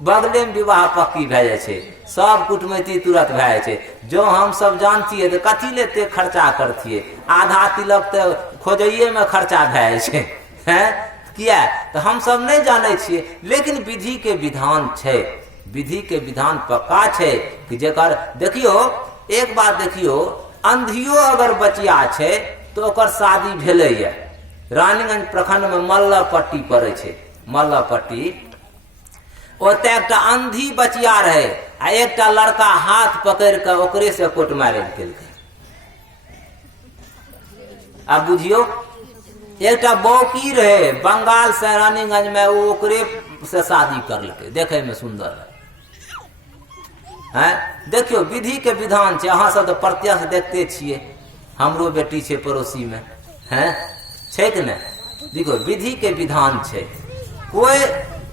बगले में विवाह पक्की भय जाय छे, सब कुटमैती तुरंत भय जाय छे। जो हम सब जानतिए तो कथी लेते खर्चा करतिए, आधा तिलक तो खोजइये में खर्चा भय जाय छे, हैं किया तो हम सब नहीं जाने छिए। लेकिन विधि के विधान छे, विधि के विधान पक्का छे कि जेकर देखियो, एक बात देखियो, अंधियो अगर बचिया छे तो ओकर शादी भेलैया। रानीगंज प्रखंड में मल्लपट्टी पड़े छे, मल्लपट्टी, ओते एकटा अंधी बचिया रहे, आ एकटा लड़का हाथ पकड़ के ओकरे से कोट मारे केलकै। अब बुझियो, एकटा बौकी रहे बंगाल से रानीगंज में, वो ओकरे से शादी करलकै, देखे में सुंदर है। देखियो विधि के विधान छे, अहाँ सब तो प्रत्यक्ष देखते छिए, हमरो बेटी छे पड़ोसी में, है छै कि नहीं? देखो विधि के विधान छै। कोई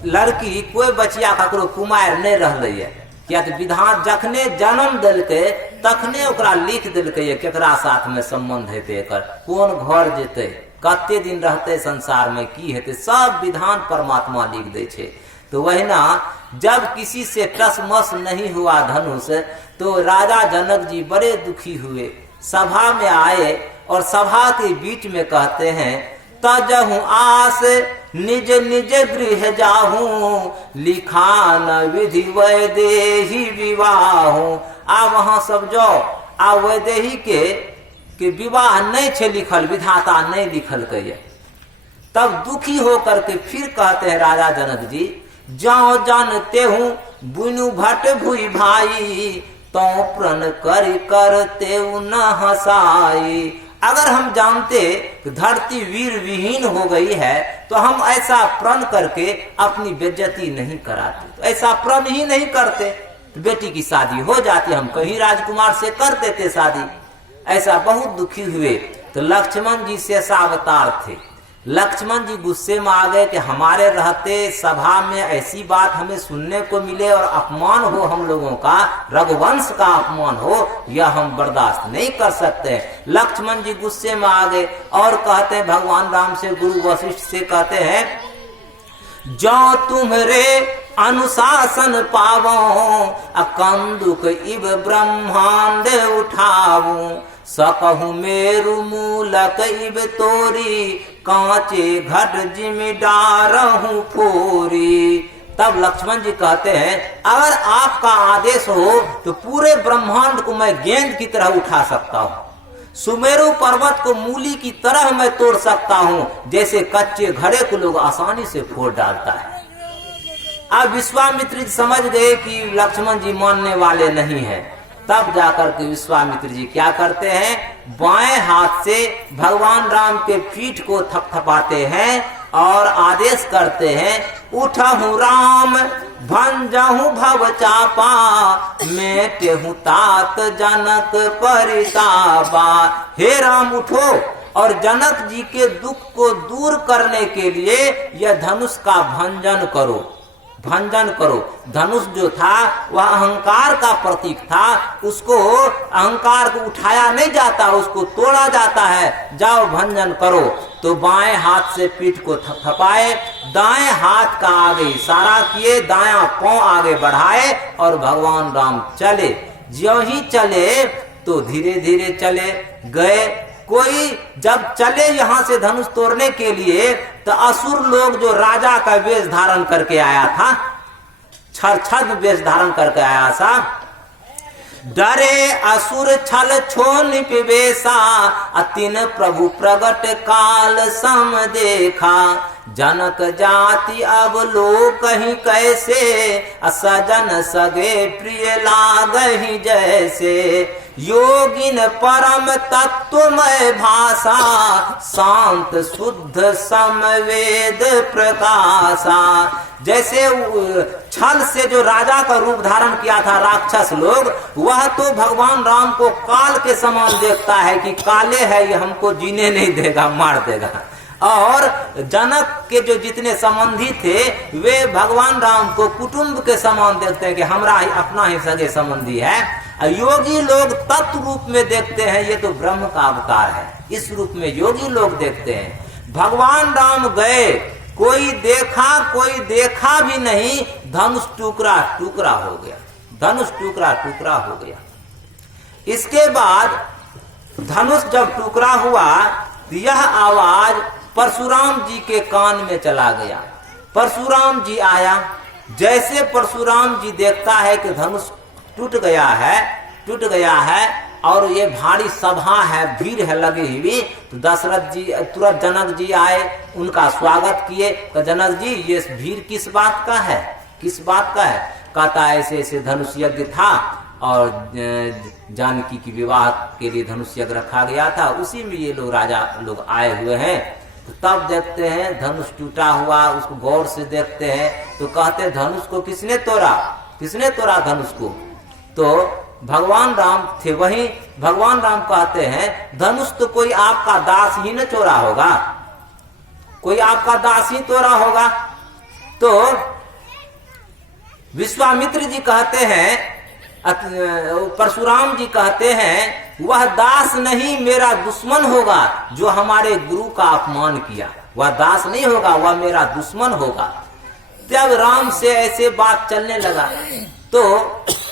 लड़की कोई बचिया ककरो कुमारि नहीं रहलै है, किया तो विधान जखने जन्म दिलकै तखने ओकरा लिख दिलकै है केकरा साथ में संबंध हेतै, एकर कोन घर जेतै, कते दिन रहते संसार में, की हेतै, सब विधान परमात्मा लिख दे छे। तो वहीना जब किसी से टसमस नहीं हुआ धनुष, तो राजा जनक जी बड़े दुखी हुए, सभा में आए और सभा के बीच में कहते हैं तजहु आस निज निज गृह जाहूं, लिखा न विधि वैदेही विवाहू। आ वहां सब जाओ, आ वैदेही के विवाह नहीं छे लिखल, विधाता नहीं लिखल कहिए। तब दुखी होकर के फिर कहते हैं राजा जनक जी, जाओ जानते हूँ बुनु भट भुई भाई, तो प्रण कर तेऊ न हसाई। अगर हम जानते कि धरती वीर विहीन हो गई है तो हम ऐसा प्रण करके अपनी बेइज्जती नहीं कराते, तो ऐसा प्रण ही नहीं करते तो बेटी की शादी हो जाती, हम कहीं राजकुमार से कर देते शादी। ऐसा बहुत दुखी हुए। तो लक्ष्मण जी शेषावतार थे, लक्ष्मण जी गुस्से में आ गए कि हमारे रहते सभा में ऐसी बात हमें सुनने को मिले और अपमान हो, हम लोगों का रघुवंश का अपमान हो, यह हम बर्दाश्त नहीं कर सकते। लक्ष्मण जी गुस्से में आ गए और कहते हैं भगवान राम से, गुरु वशिष्ठ से कहते हैं, जो तुम्हारे अनुशासन पावो, कंदुक इब ब्रह्मांड उठावो, सकहु मेरु मूलक इब तोरी, कांचे घट जिमि डारहु फोरी। तब लक्ष्मण जी कहते हैं अगर आपका आदेश हो तो पूरे ब्रह्मांड को मैं गेंद की तरह उठा सकता हूँ, सुमेरु पर्वत को मूली की तरह मैं तोड़ सकता हूँ, जैसे कच्चे घड़े को लोग आसानी से फोड़ डालता है। अब विश्वामित्र जी समझ गए कि लक्ष्मण जी मानने वाले नहीं हैं। तब जाकर के विश्वामित्र जी क्या करते हैं, बाएं हाथ से भगवान राम के पीठ को थपथपाते हैं और आदेश करते हैं, उठहु राम भंजहु भव चापा, मेटेहु तात जनक परितापा। हे राम उठो और जनक जी के दुख को दूर करने के लिए यह धनुष का भंजन करो, भंजन करो। धनुष जो था वह अहंकार का प्रतीक था, उसको अहंकार को उठाया नहीं जाता, उसको तोड़ा जाता है, जाओ भंजन करो। तो बाएं हाथ से पीठ को थपथपाए, दाएं हाथ का आगे इशारा किए, दायां पांव आगे बढ़ाए और भगवान राम चले। ज्यों ही चले तो धीरे धीरे चले गए। कोई जब चले यहाँ से धनुष तोड़ने के लिए तो असुर लोग जो राजा का वेश धारण करके आया था, छल वेश धारण करके आया था, डरे असुर छल छोन पिबेसा, अतिन प्रभु प्रगट काल सम देखा, जनक जाति अब लो कहीं कैसे, सजन सगे प्रिय लागहि जैसे, योगिन परम तत्वमय भाषा, शांत शुद्ध समवेद प्रकाशा। जैसे छल से जो राजा का रूप धारण किया था राक्षस लोग, वह तो भगवान राम को काल के समान देखता है कि काले है ये हमको जीने नहीं देगा, मार देगा। और जनक के जो जितने संबंधी थे वे भगवान राम को कुटुंब के समान देखते हैं कि हमारा ही अपना ही सगे संबंधी है। योगी लोग तत्व रूप में देखते हैं ये तो ब्रह्म का अवतार है, इस रूप में योगी लोग देखते हैं। भगवान राम गए, कोई देखा भी नहीं, धनुष टुकड़ा टुकड़ा हो गया, धनुष टुकड़ा टुकड़ा हो गया। इसके बाद धनुष जब टुकड़ा हुआ तो यह आवाज परशुराम जी के कान में चला गया। परशुराम जी आया, जैसे परशुराम जी देखता है कि धनुष टूट गया है और ये भारी सभा है, भीड़ है लगी हुई, तो दशरथ जी तुरंत जनक जी आए, उनका स्वागत किए। तो जनक जी ये भीड़ किस बात का है, किस बात का है? कहता ऐसे ऐसे धनुष यज्ञ था और जानकी की विवाह के लिए धनुष यज्ञ रखा गया था, उसी में ये लोग राजा लोग आए हुए हैं। तो तब देखते हैं धनुष टूटा हुआ, उसको गौर से देखते हैं तो कहते हैं धनुष को किसने तोड़ा, किसने तोड़ा धनुष को? तो भगवान राम थे। वहीं भगवान राम कहते हैं धनुष तो कोई आपका दास ही न चोरा होगा, कोई आपका दास ही तोड़ा होगा। तो विश्वामित्र जी कहते हैं, परशुराम जी कहते हैं वह दास नहीं मेरा दुश्मन होगा जो हमारे गुरु का अपमान किया, वह दास नहीं होगा, वह मेरा दुश्मन होगा। जब राम से ऐसे बात चलने लगा तो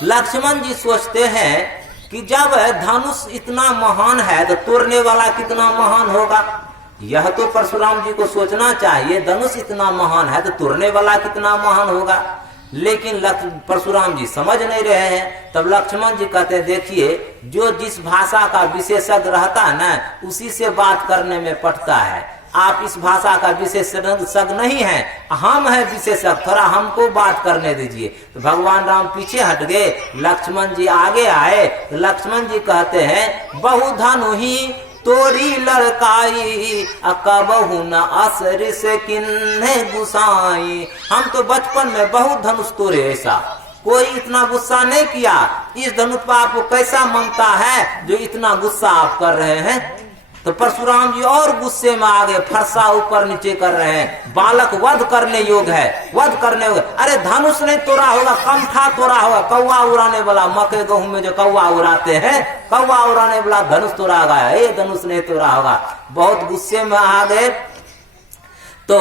लक्ष्मण जी सोचते हैं कि जब धनुष इतना महान है तो तोड़ने वाला कितना महान होगा। यह तो परशुराम जी को सोचना चाहिए, धनुष इतना महान है तो तोड़ने वाला कितना महान होगा। लेकिन परशुराम जी समझ नहीं रहे हैं। तब लक्ष्मण जी कहते हैं देखिए, जो जिस भाषा का विशेषज्ञ रहता है ना उसी से बात करने में पड़ता है। आप इस भाषा का विशेषज्ञ नहीं है, हम है विशेषज्ञ, थोड़ा हमको बात करने दीजिए। तो भगवान राम पीछे हट गए, लक्ष्मण जी आगे आए। तो लक्ष्मण जी कहते हैं बहुधनु ही तोरी लड़काई अकबहु न असर से किन्ने गुसाई। हम तो बचपन में बहुत धनुष तोड़े, ऐसा कोई इतना गुस्सा नहीं किया। इस धनुष पर आपको कैसा ममता है जो इतना गुस्सा आप कर रहे हैं। तो परशुराम जी और गुस्से में आ गए, फरसा ऊपर नीचे कर रहे हैं। बालक वध करने योग्य है, वध करने योग्य। अरे धनुष नहीं तोड़ा होगा, कम था तोड़ा होगा। कौवा उड़ाने वाला, मकई गेहूं में जो कौवा उड़ाते हैं, कौवा उड़ाने वाला धनुष तोड़ा गया, ये धनुष नहीं तोड़ा होगा। बहुत गुस्से में आ गए। तो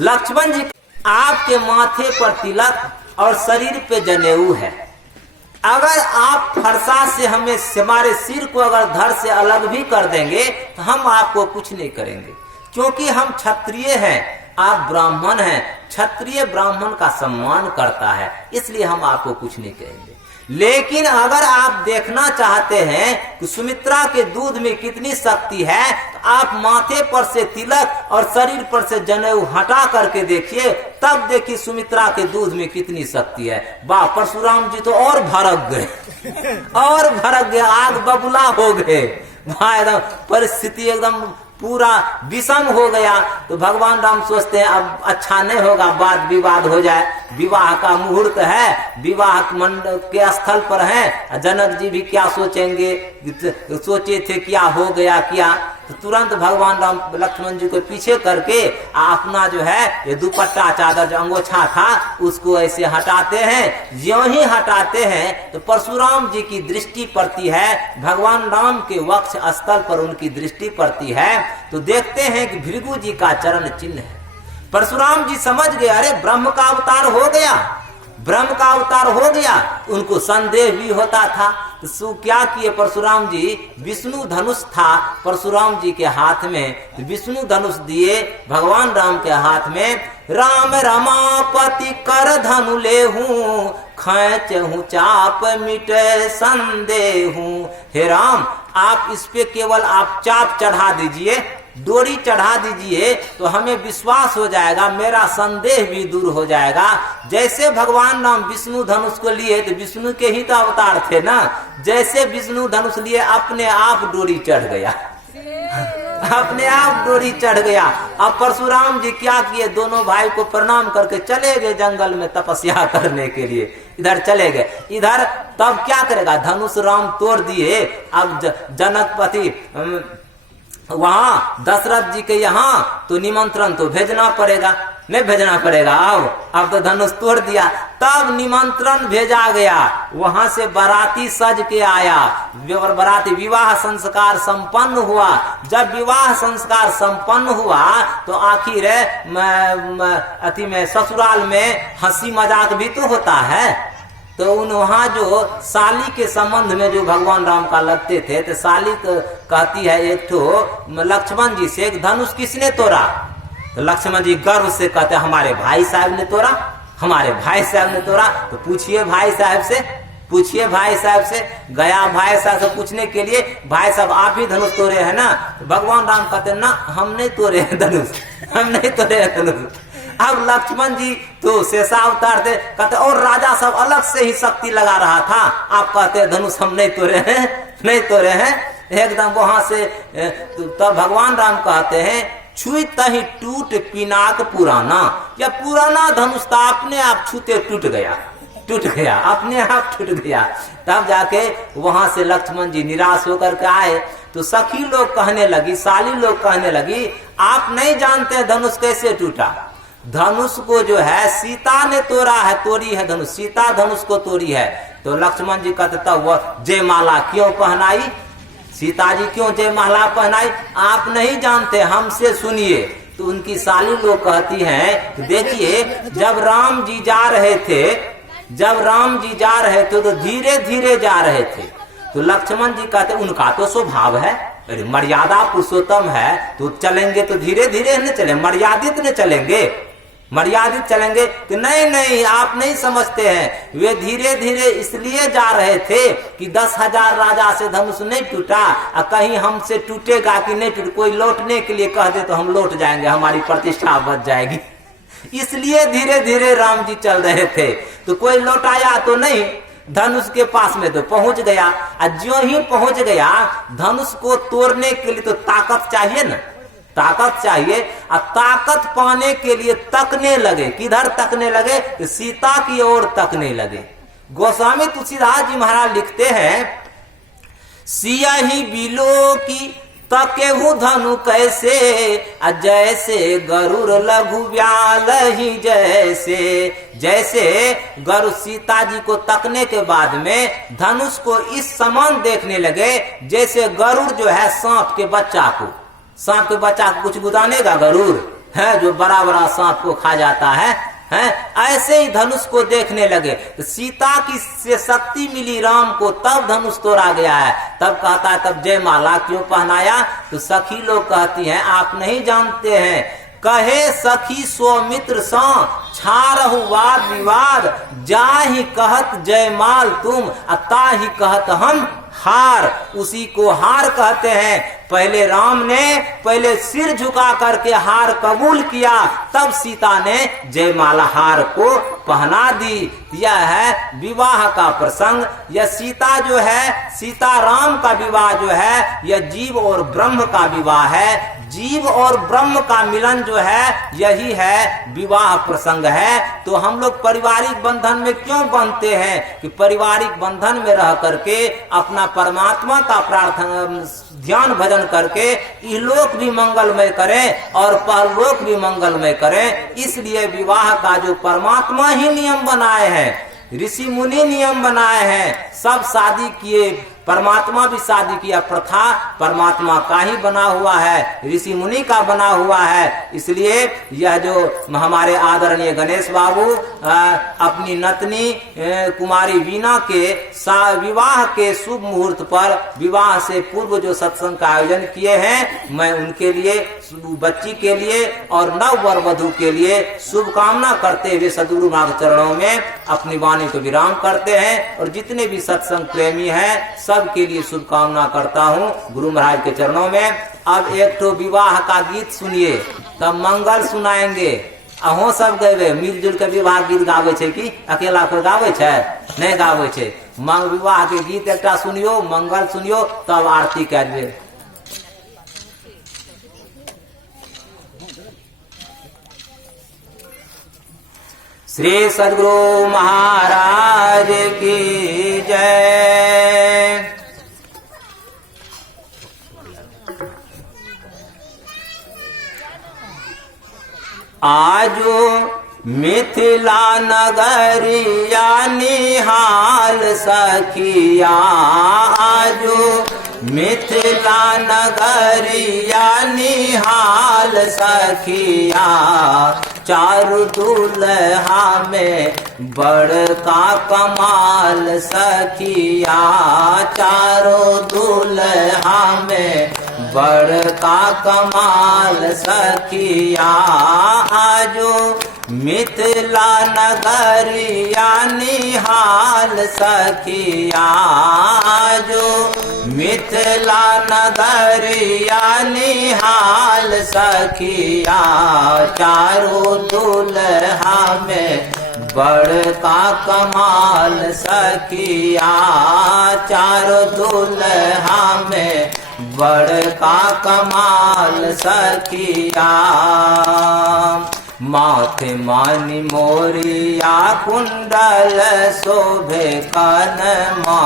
लक्ष्मण जी, आपके माथे पर तिलक और शरीर पे जनेऊ है, अगर आप फरसा से हमारे सिर को अगर धड़ से अलग भी कर देंगे तो हम आपको कुछ नहीं करेंगे, क्योंकि हम क्षत्रिय हैं, आप ब्राह्मण हैं। क्षत्रिय ब्राह्मण का सम्मान करता है, इसलिए हम आपको कुछ नहीं करेंगे। लेकिन अगर आप देखना चाहते हैं कि सुमित्रा के दूध में कितनी शक्ति है तो आप माथे पर से तिलक और शरीर पर से जनेऊ हटा करके देखिए, तब देखिए सुमित्रा के दूध में कितनी शक्ति है। वाह, परशुराम जी तो और भड़क गए और भड़क गए, आग बबूला हो गए। वहां एकदम परिस्थिति एकदम पूरा विषम हो गया। तो भगवान राम सोचते हैं अब अच्छा नहीं होगा, वाद विवाद हो जाए। विवाह का मुहूर्त है, विवाह मंडप के स्थल पर है। जनक जी भी क्या सोचेंगे, सोचे थे क्या हो गया क्या। तो तुरंत भगवान राम लक्ष्मण जी को पीछे करके अपना जो है ये दुपट्टा चादर जो अंगोछा था उसको ऐसे हटाते हैं। ज्यों ही हटाते हैं तो परशुराम जी की दृष्टि पड़ती है, भगवान राम के वक्ष स्थल पर उनकी दृष्टि पड़ती है। तो देखते हैं कि भृगु जी का चरण चिन्ह है। परशुराम जी समझ गए, अरे ब्रह्म का अवतार हो गया, ब्रह्म का अवतार हो गया। उनको संदेह भी होता था। तो क्या किए परशुराम जी, विष्णु धनुष था परशुराम जी के हाथ में, तो विष्णु धनुष दिए भगवान राम के हाथ में। राम रमापति कर धनु लेहूं, खैचहूं चाप मिटे संदेहूं। हे राम, आप इस पे केवल आप चाप चढ़ा दीजिए, डोरी चढ़ा दीजिए तो हमें विश्वास हो जाएगा, मेरा संदेह भी दूर हो जाएगा। जैसे भगवान राम विष्णु धनुष को लिए तो विष्णु के ही तो अवतार थे ना, जैसे विष्णु धनुष लिए अपने आप डोरी चढ़ गया, अपने आप डोरी चढ़ गया। अब परशुराम जी क्या किए, दोनों भाई को प्रणाम करके चले गए जंगल में तपस्या करने के लिए। इधर चले गए, इधर तब क्या करेगा, धनुष राम तोड़ दिए। अब जनकपति वहां दशरथ जी के यहाँ तो निमंत्रण तो भेजना पड़ेगा, नहीं भेजना पड़ेगा। अब तो धनुष तोड़ दिया, तब निमंत्रण भेजा गया। वहां से बाराती सज के आया, बाराती विवाह संस्कार संपन्न हुआ। जब विवाह संस्कार संपन्न हुआ तो आखिर अति में ससुराल में हंसी मजाक भी तो होता है। तो वहाँ जो साली के संबंध में जो भगवान राम का लगते थे, तो साली तो कहती है एक तो लक्ष्मण जी से, धनुष किसने तोड़ा। तो लक्ष्मण जी गर्व से कहते हमारे भाई साहब ने तोड़ा, हमारे भाई साहब ने तोड़ा। तो पूछिए भाई साहब से, पूछिए भाई साहब से। गया भाई साहब से पूछने के लिए, भाई साहब आप ही धनुष तोड़े है ना। तो भगवान राम कहते ना, हम नहीं तोड़े हैं धनुष, हम नहीं तोड़े हैं धनुष। अब लक्ष्मण जी तो शेषावतार थे, कहते और राजा सब अलग से ही शक्ति लगा रहा था, आप कहते धनुष हम नहीं तोड़े हैं, नहीं तोड़े हैं एकदम। वहां से तब भगवान राम कहते हैं छुई तही टूट पिनाक पुराना, या पुराना धनुष था अपने आप छूते टूट गया, टूट गया, अपने आप टूट गया। तब जाके वहां से लक्ष्मण जी निराश होकर के आए तो सखी लोग कहने लगी, साली लोग कहने लगी, आप नहीं जानते धनुष कैसे टूटा। धनुष को जो है सीता ने तोड़ा है, तोड़ी है धनुष, सीता धनुष को तोड़ी है। तो लक्ष्मण जी कहते तब वह जयमाला क्यों पहनाई, सीता जी क्यों जयमाला पहनाई, आप नहीं जानते, हमसे सुनिए। तो उनकी साली लोग कहती हैं, देखिए जब राम जी जा रहे थे, जब राम जी जा रहे थे तो धीरे धीरे जा रहे थे। तो लक्ष्मण जी कहते उनका तो स्वभाव है, मर्यादा पुरुषोत्तम है, तो चलेंगे तो धीरे धीरे न चले, मर्यादित न चलेंगे, मर्यादित चलेंगे। तो नहीं नहीं, आप नहीं समझते हैं, वे धीरे धीरे इसलिए जा रहे थे कि 10,000 राजा से धनुष नहीं टूटा, कहीं हमसे टूटेगा कि नहीं टूट, कोई लौटने के लिए कह दे तो हम लौट जाएंगे, हमारी प्रतिष्ठा बच जाएगी, इसलिए धीरे धीरे राम जी चल रहे थे। तो कोई लौटाया तो नहीं, धनुष के पास में तो पहुंच गया। जो ही पहुंच गया, धनुष को तोड़ने के लिए तो ताकत चाहिए ना, ताकत चाहिए। और ताकत पाने के लिए तकने लगे, किधर तकने लगे, तो सीता की ओर तकने लगे। गोस्वामी तुलसीदास जी महाराज लिखते हैं, सियाही बिलो की तकेहु धनु कैसे, जैसे गरुड़ लघु व्याल ही जैसे। जैसे गरुड़ सीता जी को तकने के बाद में धनुष को इस समान देखने लगे जैसे गरुड़ जो है सांप के बच्चा को, सांप के बच्चा को कुछ गुदानेगा गरुड़ है, जो बड़ा बड़ा सांप को खा जाता है, ऐसे ही धनुष को देखने लगे। तो सीता की से शक्ति मिली राम को, तब धनुष तोड़ा गया है। तब कहता है तब जयमाला क्यों पहनाया। तो सखी लोग कहती हैं, आप नहीं जानते हैं, कहे सखी स्वमित्र सा छारहु वाद विवाद, जाहि कहत जयमाल तुम ताहि कहत हम हार। उसी को हार कहते हैं। पहले राम ने पहले सिर झुका करके हार कबूल किया, तब सीता ने जयमाला हार को पहना दी। यह है विवाह का प्रसंग। यह सीता जो है, सीता राम का विवाह जो है, यह जीव और ब्रह्म का विवाह है। जीव और ब्रह्म का मिलन जो है, यही है विवाह प्रसंग है। तो हम लोग पारिवारिक बंधन में क्यों बंधते हैं कि पारिवारिक बंधन में रह करके अपना परमात्मा का प्रार्थना ध्यान भजन करके इहलोक भी मंगलमय करें और परलोक भी मंगलमय करें। इसलिए विवाह का जो परमात्मा ही नियम बनाए हैं, ऋषि मुनि नियम बनाए हैं, सब शादी किए, परमात्मा भी शादी किया, प्रथा परमात्मा का ही बना हुआ है, ऋषि मुनि का बना हुआ है। इसलिए यह जो हमारे आदरणीय गणेश बाबू अपनी नतनी कुमारी वीणा के विवाह के शुभ मुहूर्त पर, विवाह से पूर्व जो सत्संग का आयोजन किए हैं, मैं उनके लिए, बच्ची के लिए और नव वर वधू के लिए शुभकामना करते हुए सद्गुरु मार्ग चरणों में अपनी वाणी को विराम करते हैं। और जितने भी सत्संग प्रेमी हैं सबके लिए शुभकामना करता हूँ गुरु महाराज के चरणों में। अब एक तो विवाह का गीत सुनिए, तब मंगल सुनाएंगे। अहो सब गए मिलजुल के विवाह गीत गावे छे कि अकेला कोई गावे छे? नहीं गावे छे। विवाह के गीत एक सुनियो, मंगल सुनियो, तब आरती कर दे। श्री सद्गुरु महाराज की जय। आजो मिथिला नगरिया निहाल सखिया, आजो मिथिला नगरिया निहाल सखिया। चारु दुल्हा में बड़का कमाल सखिया, चारों दुल्हा में बड़का कमाल सखिया। आजो मिथिला नगरिया निहाल सखिया, आजो मिथिला नगरिया निहाल सखिया। चारों दुल्हा में बड़का कमाल सखिया, चारों दुल्हा में बड़का कमाल सखिया। माथे मानी मोरिया कुंडल शोभे कानमा,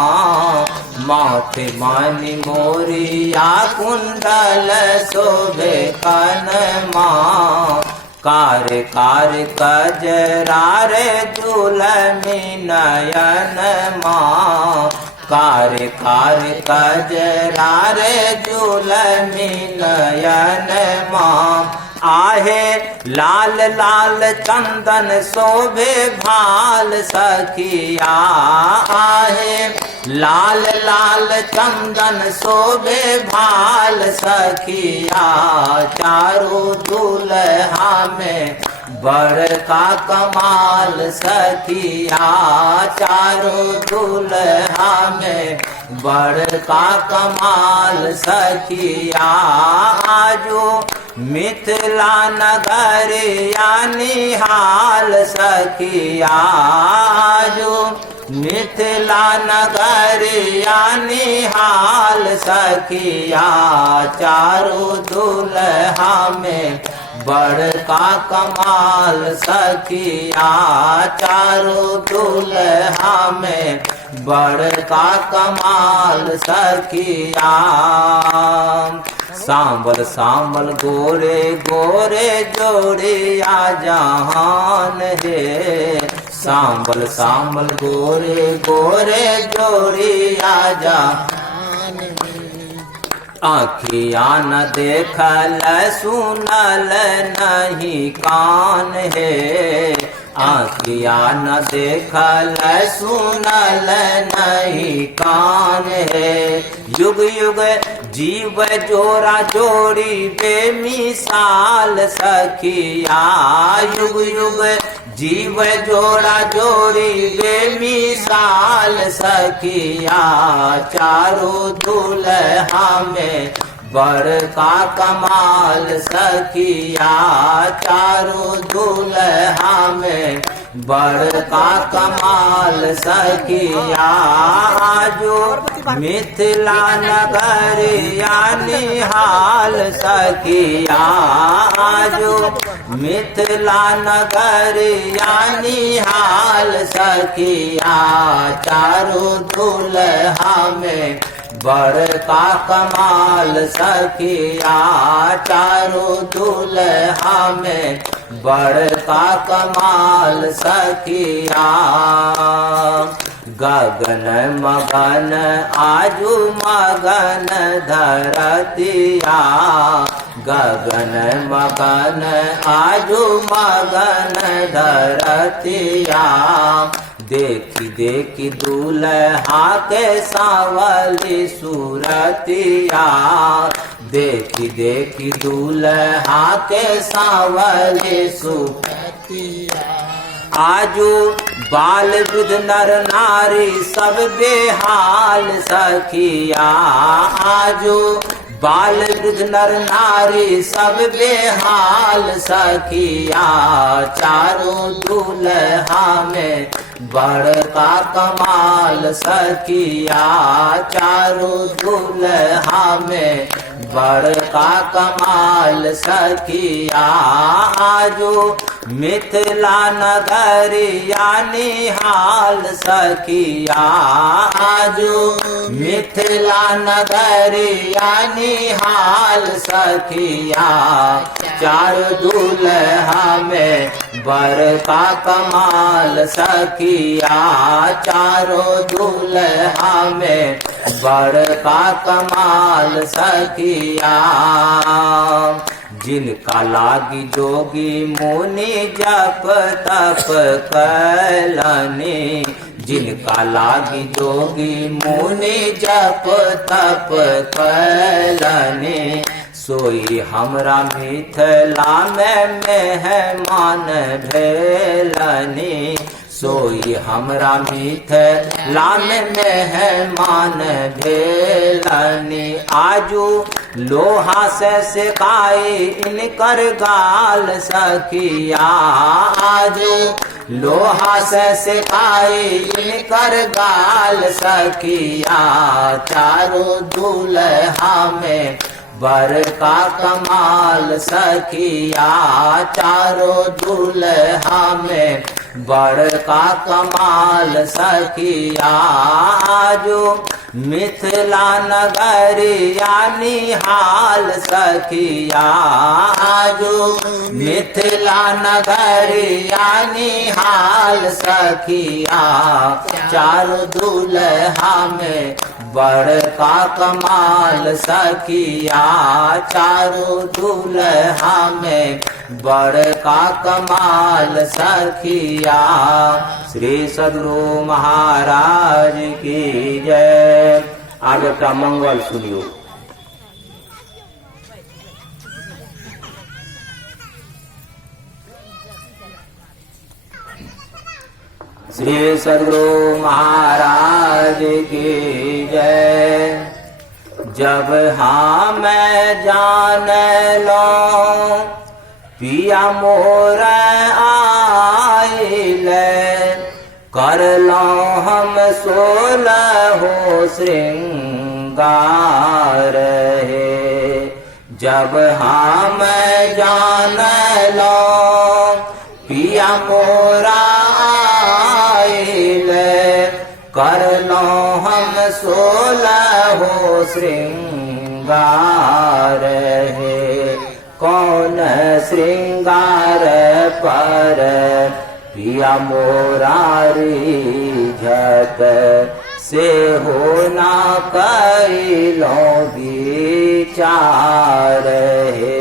माथे मानी मोरिया कुंडल शोभे कानमा, कार्य कार्य कजरा रे जुलमी नयन माँ, कार्य कार्य कजरा रे जुलमी नयन माँ, आहे लाल लाल चंदन शोभे भाल सखिया, आहे लाल लाल चंदन शोभे भाल सखिया, चारों दुल्हा में बड़का कमाल सखिया, चारों दुल्हा में बड़का कमाल सखिया, आजो मिथिला नगर यानी हाल सखिया, आजो मिथिला नगर यानी हाल सखिया, चारों दुल्हा में बड़का कमाल सखिया, चारों दुल्हा में बड़का कमाल सखिया, सांबल सांबल गोरे गोरे जोड़िया जहान है, सांबल सांबल गोरे गोरे जोड़िया जहान, आँखिया न देखल सुनल नहीं कान है, आँखिया न देखल सुनल नहीं कान है, युग युग जीव जोरा जोड़ी बेमिसाल सखिया, युग युग जीव जोड़ा जोड़ी बेमिसाल सखिया, चारों दुल्हा में बड़का कमाल सखिया, चारों दुल्हा में बड़का कमाल सखिया, जो मिथिला नगर यानी हाल सखिया, जो मिथिला नगर यानी हाल सखिया, चारों दुल्हा में बड़का कमाल सखिया, चारों दुल्हा में बड़का कमाल सखिया, गगन मगन आजू मगन धरतिया, गगन मगन आजू मगन धरतिया, देखी देखी दूल्हा के सावली सूरतिया, देखी देखी दूल्हा के सावली सूरतिया, आजू बाल वृद्ध नर नारी सब बेहाल सखिया, आजू बाल वृद्ध नर नारी सब बेहाल सखिया, चारों दुल्हा में बड़का कमाल सखिया, चारों दुल्हा में बड़का कमाल सखिया, आजो मिथिला नगर यानी हाल सखिया, आजो मिथिला नगर यानी हाल सखिया, चार दुल्हा में बड़का कमाल सखिया, चारों दुल्हा में बड़का कमाल सखिया, जिनका लागी जोगी मुनि जप तप कैलनी, जिनका लागी जोगी मुनि जप तप कैलनी, सोई हमरा मिथिला में मेहमान भेलनी, सोई हमरा मिथिला में मेहमान भेलनी, आजू लोहा से सिकाई इनकर गाल सखिया, आजू लोहा से सिकाई इनकर गाल सखिया, चारों दुल्हा में बर का कमाल सखिया चारों दूल्हा में बड़ का कमाल सखिया जो मिथिला नगरिया निहाल सखिया जो मिथिला नगरिया निहाल सखिया चारों दूल्हा में बड़ का कमाल सखिया चारों दूल्हा में बड़ का कमाल सखिया। श्री सद्गुरु महाराज की जय। आगे का मंगल सुनियो। श्री सद्गुरु महाराज की जय। जब हाँ मैं जान लो पिया मोर आइले कर लो हम 16 श्रृंगार है। जब हाँ मैं जान लो पिया मोरा आइले कर लो हम 16 श्रृंगार है। कौन श्रृंगार पर पिया मोरारी झट से हो ना कैलो विचार है।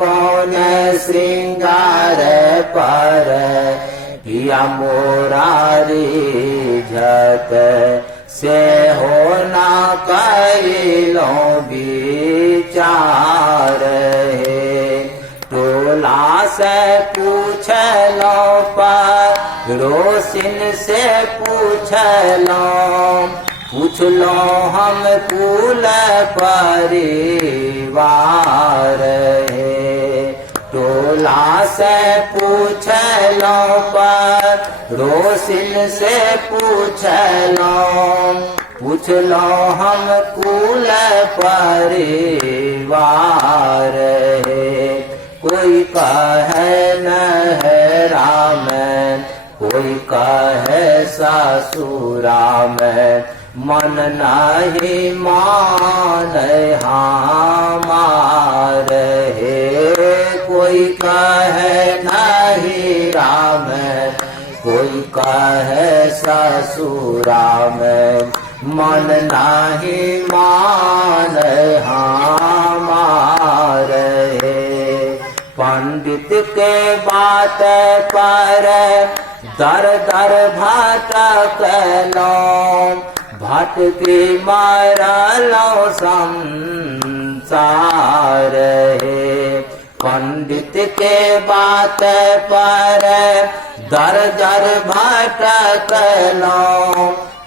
कौन श्रृंगार पर पिया मोरारी झट से हो ना कैलो विचार है। टोला से पूछ लो पड़ोसिन से पूछ लो हम कुल परिवार है। टोला से पूछ लो पड़ोसिन से पूछ लो हम कुल परिवार है। कोई कहे नहरा में कोई कहे ससुरा में मन नहीं मान हमार है। कोई कहे नहीं राम कोई कहे ससुरा में मन नहीं मान हमार है। पंडित के बात पर दर दर भटक लो भटके मारलो संसार है। पंडित के बात पर दर दर भटक लो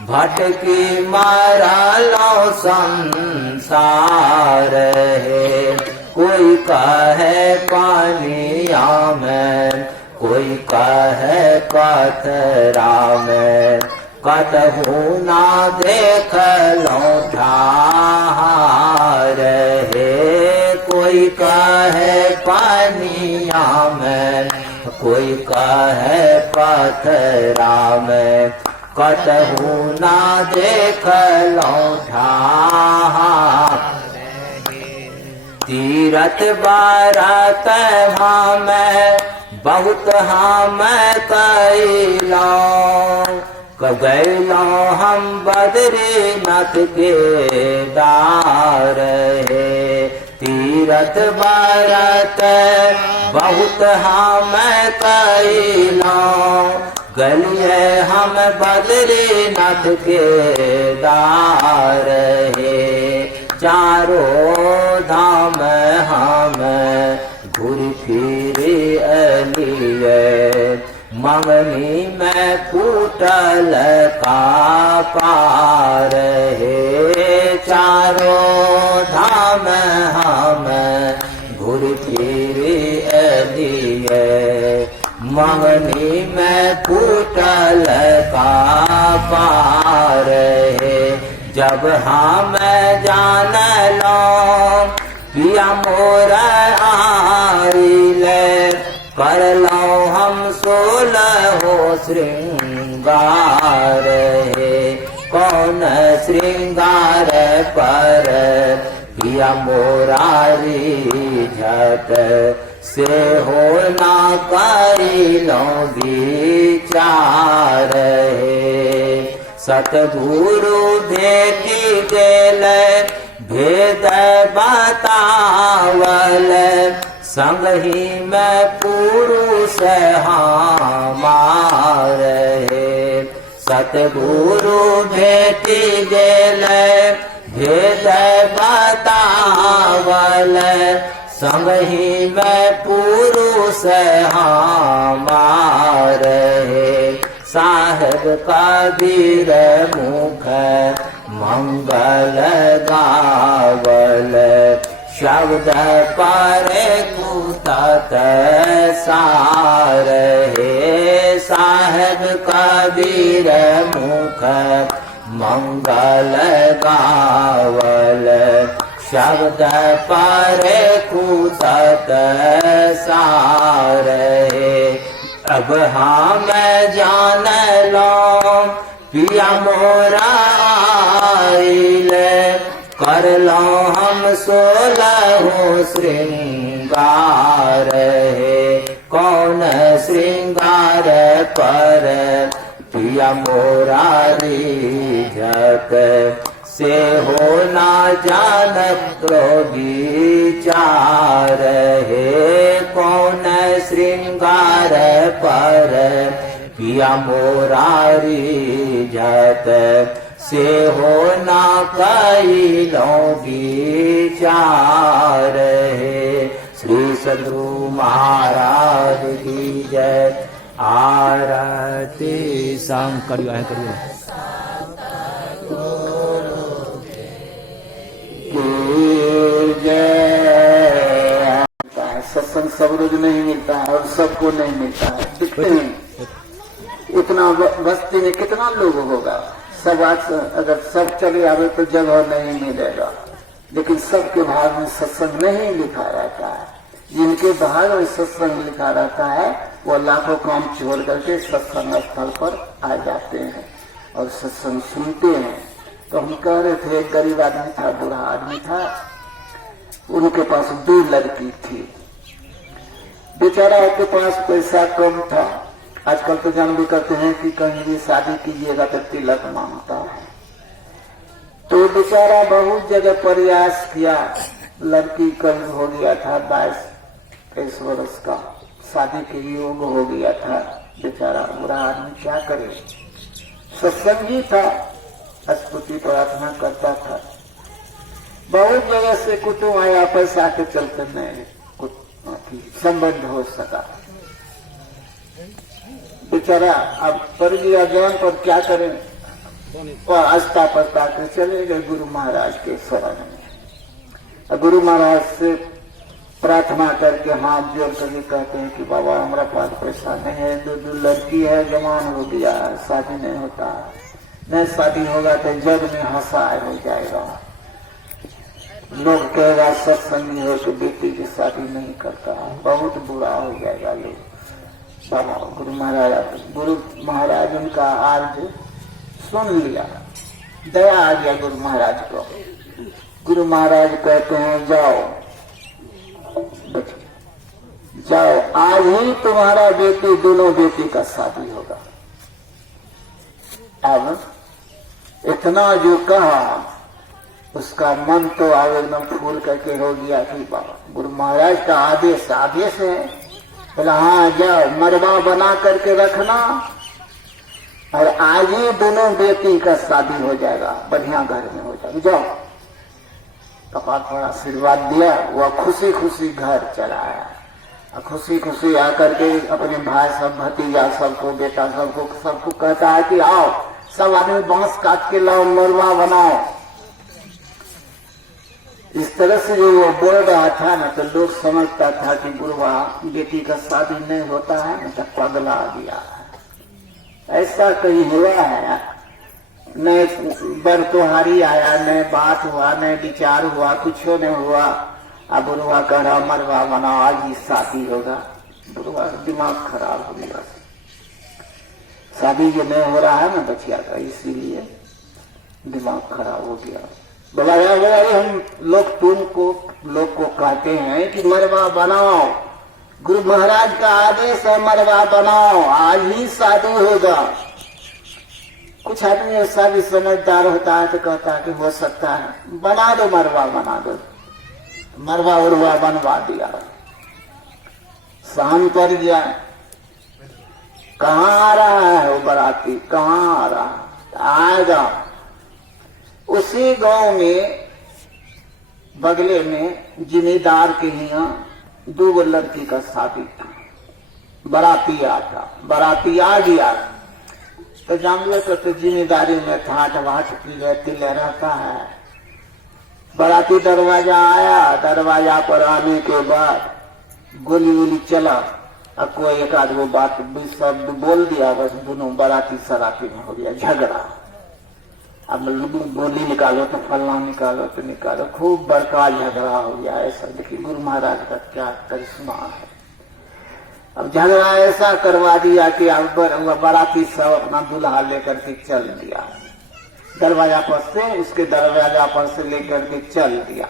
भटकी मारलो संसार है। कोई कहे पानिया में कोई कहे पथरा में कतहु ना देख लो ठार है। कोई कहे पानिया में कोई कहे पथरा में कतहु ना देख लो ठार। तीरथ बारात हम बहुत हम कैलो गैलो हम बद्रीनाथ के दार है। तीरथ बारात बहुत हम कैलो गलिए हम बद्रीनाथ के दार है। चारों धाम हम घूर फिर अलिए मंगनी में फूटल का पार है। चारों धाम हम घूर फिर अलिए मंगनी में फूटल का पार है। जब हम जान लो पिया मोर आइले कर लो हम 16 श्रृंगार हे कौन श्रृंगार पर पिया मोरारी झट से हो ना करी लो विचार हे सतगुरु भेटी गेल भेद बतावल संग ही में पुरुष हमार हे सतगुरु भेटी गेल भेद बतावल संग ही में पुरुष हमार हे साहेब कबीर मुख मंगल गावल शब्द पर कुतत सार हे साहेब कबीर मुख मंगल गावल शब्द पर कुतत सार हे अब हम जान लो पिया मोरा आइले कर लो हम 16 श्रृंगार हे कौन श्रृंगार पर पिया मोरारी झक से हो ना जानत विचार हे कौन श्रृंगार पर पिया मोरारी झक से हो ना कैलो विचार हे श्री सद्गुरु महाराज की जय आरती संग करियो सत्संग सब रोज नहीं मिलता है और सबको नहीं मिलता है, दिखते हैं। इतना बस्ती में कितना लोग होगा, सब आज अगर सब चले आवे तो जगह नहीं मिलेगा, लेकिन सबके भाग में सत्संग नहीं लिखा रहता है। जिनके भाग में सत्संग लिखा रहता है वो लाखों काम छोड़ करके सत्संग स्थल पर आ जाते हैं और सत्संग सुनते हैं। तो हम कह रहे थे, एक गरीब आदमी था, बूढ़ा आदमी था, उनके पास 2 लड़की थी। बेचारा के पास पैसा कम था। आजकल तो जान भी करते हैं कि कहीं भी शादी कीजिएगा तो तिलक मांगता है। तो बेचारा बहुत जगह प्रयास किया, लड़की करीब हो गया था 22-23 वर्ष का, शादी के योग हो गया था। बेचारा बुरा आदमी क्या करे, सत्संगी था, स्तुति प्रार्थना करता था। बहुत जगह से कुटुंब आया, पैसा के चलते नहीं संबंध हो सका। बेचारा अब पड़ गया जवान पर, क्या करें, और आस्था पता कर चले गए गुरु महाराज के शरण में। गुरु महाराज से प्रार्थना करके हाथ जोड़ करके कहते हैं कि बाबा हमारा पास पैसा नहीं है, 2 लड़की है, जवान हो गया, शादी नहीं होता, नहीं शादी होगा तो जग में हंसाए हो जाएगा, लोग कहेगा सत्संगी हो तो बेटी की शादी नहीं करता, बहुत बुरा हो जाएगा लोग। बाबा गुरु महाराज उनका अर्ज सुन लिया, दया आ गया गुरु महाराज को। गुरु महाराज कहते हैं जाओ जाओ, आज ही तुम्हारा बेटी, दोनों बेटी का शादी होगा। अब इतना जो कहा उसका मन तो अब एकदम फूल करके हो गया कि बाबा गुरु महाराज का आदेश है। बोला हाँ जाओ, मरबा बना करके रखना और आज ही दोनों बेटी का शादी हो जाएगा, बढ़िया घर में हो जाएगा, जाओ। कपाल पर आशीर्वाद दिया, वह खुशी खुशी घर चला आया। खुशी खुशी आकर के अपने भाई सब, भतीजा सबको, बेटा सबको कहता है कि आओ सब आदमी बांस काट के लाओ, मरवा बनाओ। इस तरह से जो वो बोल रहा था ना, तो लोग समझता था कि बुढ़वा बेटी का शादी नहीं होता है ना, तो पगला गया है। ऐसा कहीं हुआ है, न बरतोहारी आया, न बात हुआ, न विचार हुआ, कुछ नहीं हुआ। अब बुढ़वा कह रहा मरवा बना, आज ही शादी होगा। बुढ़वा दिमाग खराब हो गया, शादी जो नहीं हो रहा है ना बचिया का, इसीलिए दिमाग खराब हो गया। बोला यार हम लोग को कहते हैं कि मरवा बनाओ, गुरु महाराज का आदेश है मरवा बनाओ, आज ही शादी होगा। कुछ आदमी ऐसा भी समझदार होता है तो कहता है कि हो सकता है, बना दो मरवा, बना दो। मरवा उरवा बनवा दिया, शाम पड़ गया, कहाँ आ रहा है वो बाराती, कहाँ आ रहा है, आएगा। उसी गांव में बगले में जिम्मेदार के यहाँ 2 लड़की का शादी था। बाराती आ गया तो जान लो तो जिम्मेदारी में ठाट बाट तिले रहता है। बाराती दरवाजा आया, दरवाजा पर आने के बाद गोली चला, अब कोई एक आध वो बात शब्द बोल दिया, बस दोनों बाराती सराती में हो गया झगड़ा। अब गोली निकालो तो फलना, निकालो तो निकालो, खूब बड़का झगड़ा हो गया। ऐसा देखिए गुरु महाराज का क्या करिश्मा है। अब झगड़ा ऐसा करवा दिया कि अब बाराती सब अपना दूल्हा लेकर के चल दिया, दरवाजा पर से, उसके दरवाजा पर से लेकर के चल दिया।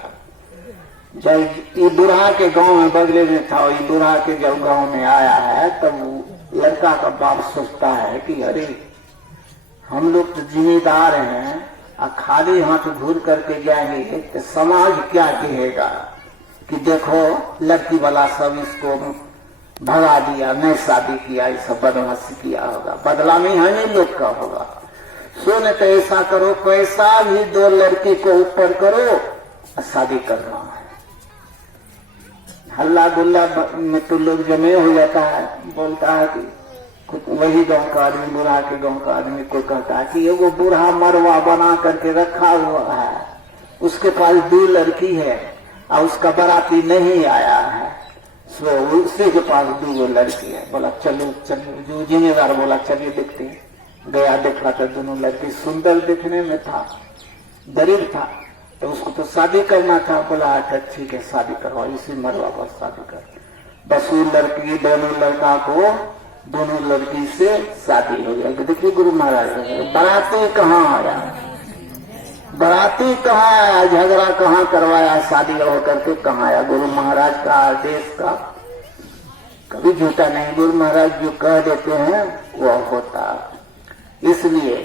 जब ये बुढ़ा के गांव में बगले में था, ये बुढ़ा के जब गांव में आया है तब लड़का का बाप सोचता है कि अरे हम लोग तो जिम्मेदार हैं, खाली हाथ घूर करके जाएंगे तो समाज क्या कहेगा कि देखो लड़की वाला सब इसको भगा दिया, नहीं शादी किया, ये सब बदमाशी किया होगा, बदला में हमें लोग का होगा। सुन तो ऐसा करो, पैसा भी 2 लड़की को ऊपर करो, शादी करना है। हल्ला गुल्ला में तो लोग जमे हो जाता है, बोलता है कि वही गांव का आदमी, बुढ़ा के गांव का आदमी को कहता है कि वो बूढ़ा मरवा बना करके रखा हुआ है, उसके पास 2 लड़की है और उसका बाराती नहीं आया है, सो उसी के पास 2 लड़की है। बोला चलो चलो, जो जिम्मेदार बोला चलिए देखते हैं। गया, देखा तो दोनों लड़की सुंदर दिखने में था, गरीब था, तो उसको तो शादी करना था। बोला अच्छा ठीक है शादी करवाओ, इसी मरवा पर शादी कर। बस वो लड़की दोनों लड़का को, दोनों लड़की से शादी हो गया। देखिए गुरु महाराज बाराती कहाँ आया, बाराती कहाँ आया, झगड़ा कहाँ करवाया, शादी होकर के कहाँ आया। गुरु महाराज का आदेश का कभी झूठा नहीं, गुरु महाराज जो कह देते हैं वो होता। इसलिए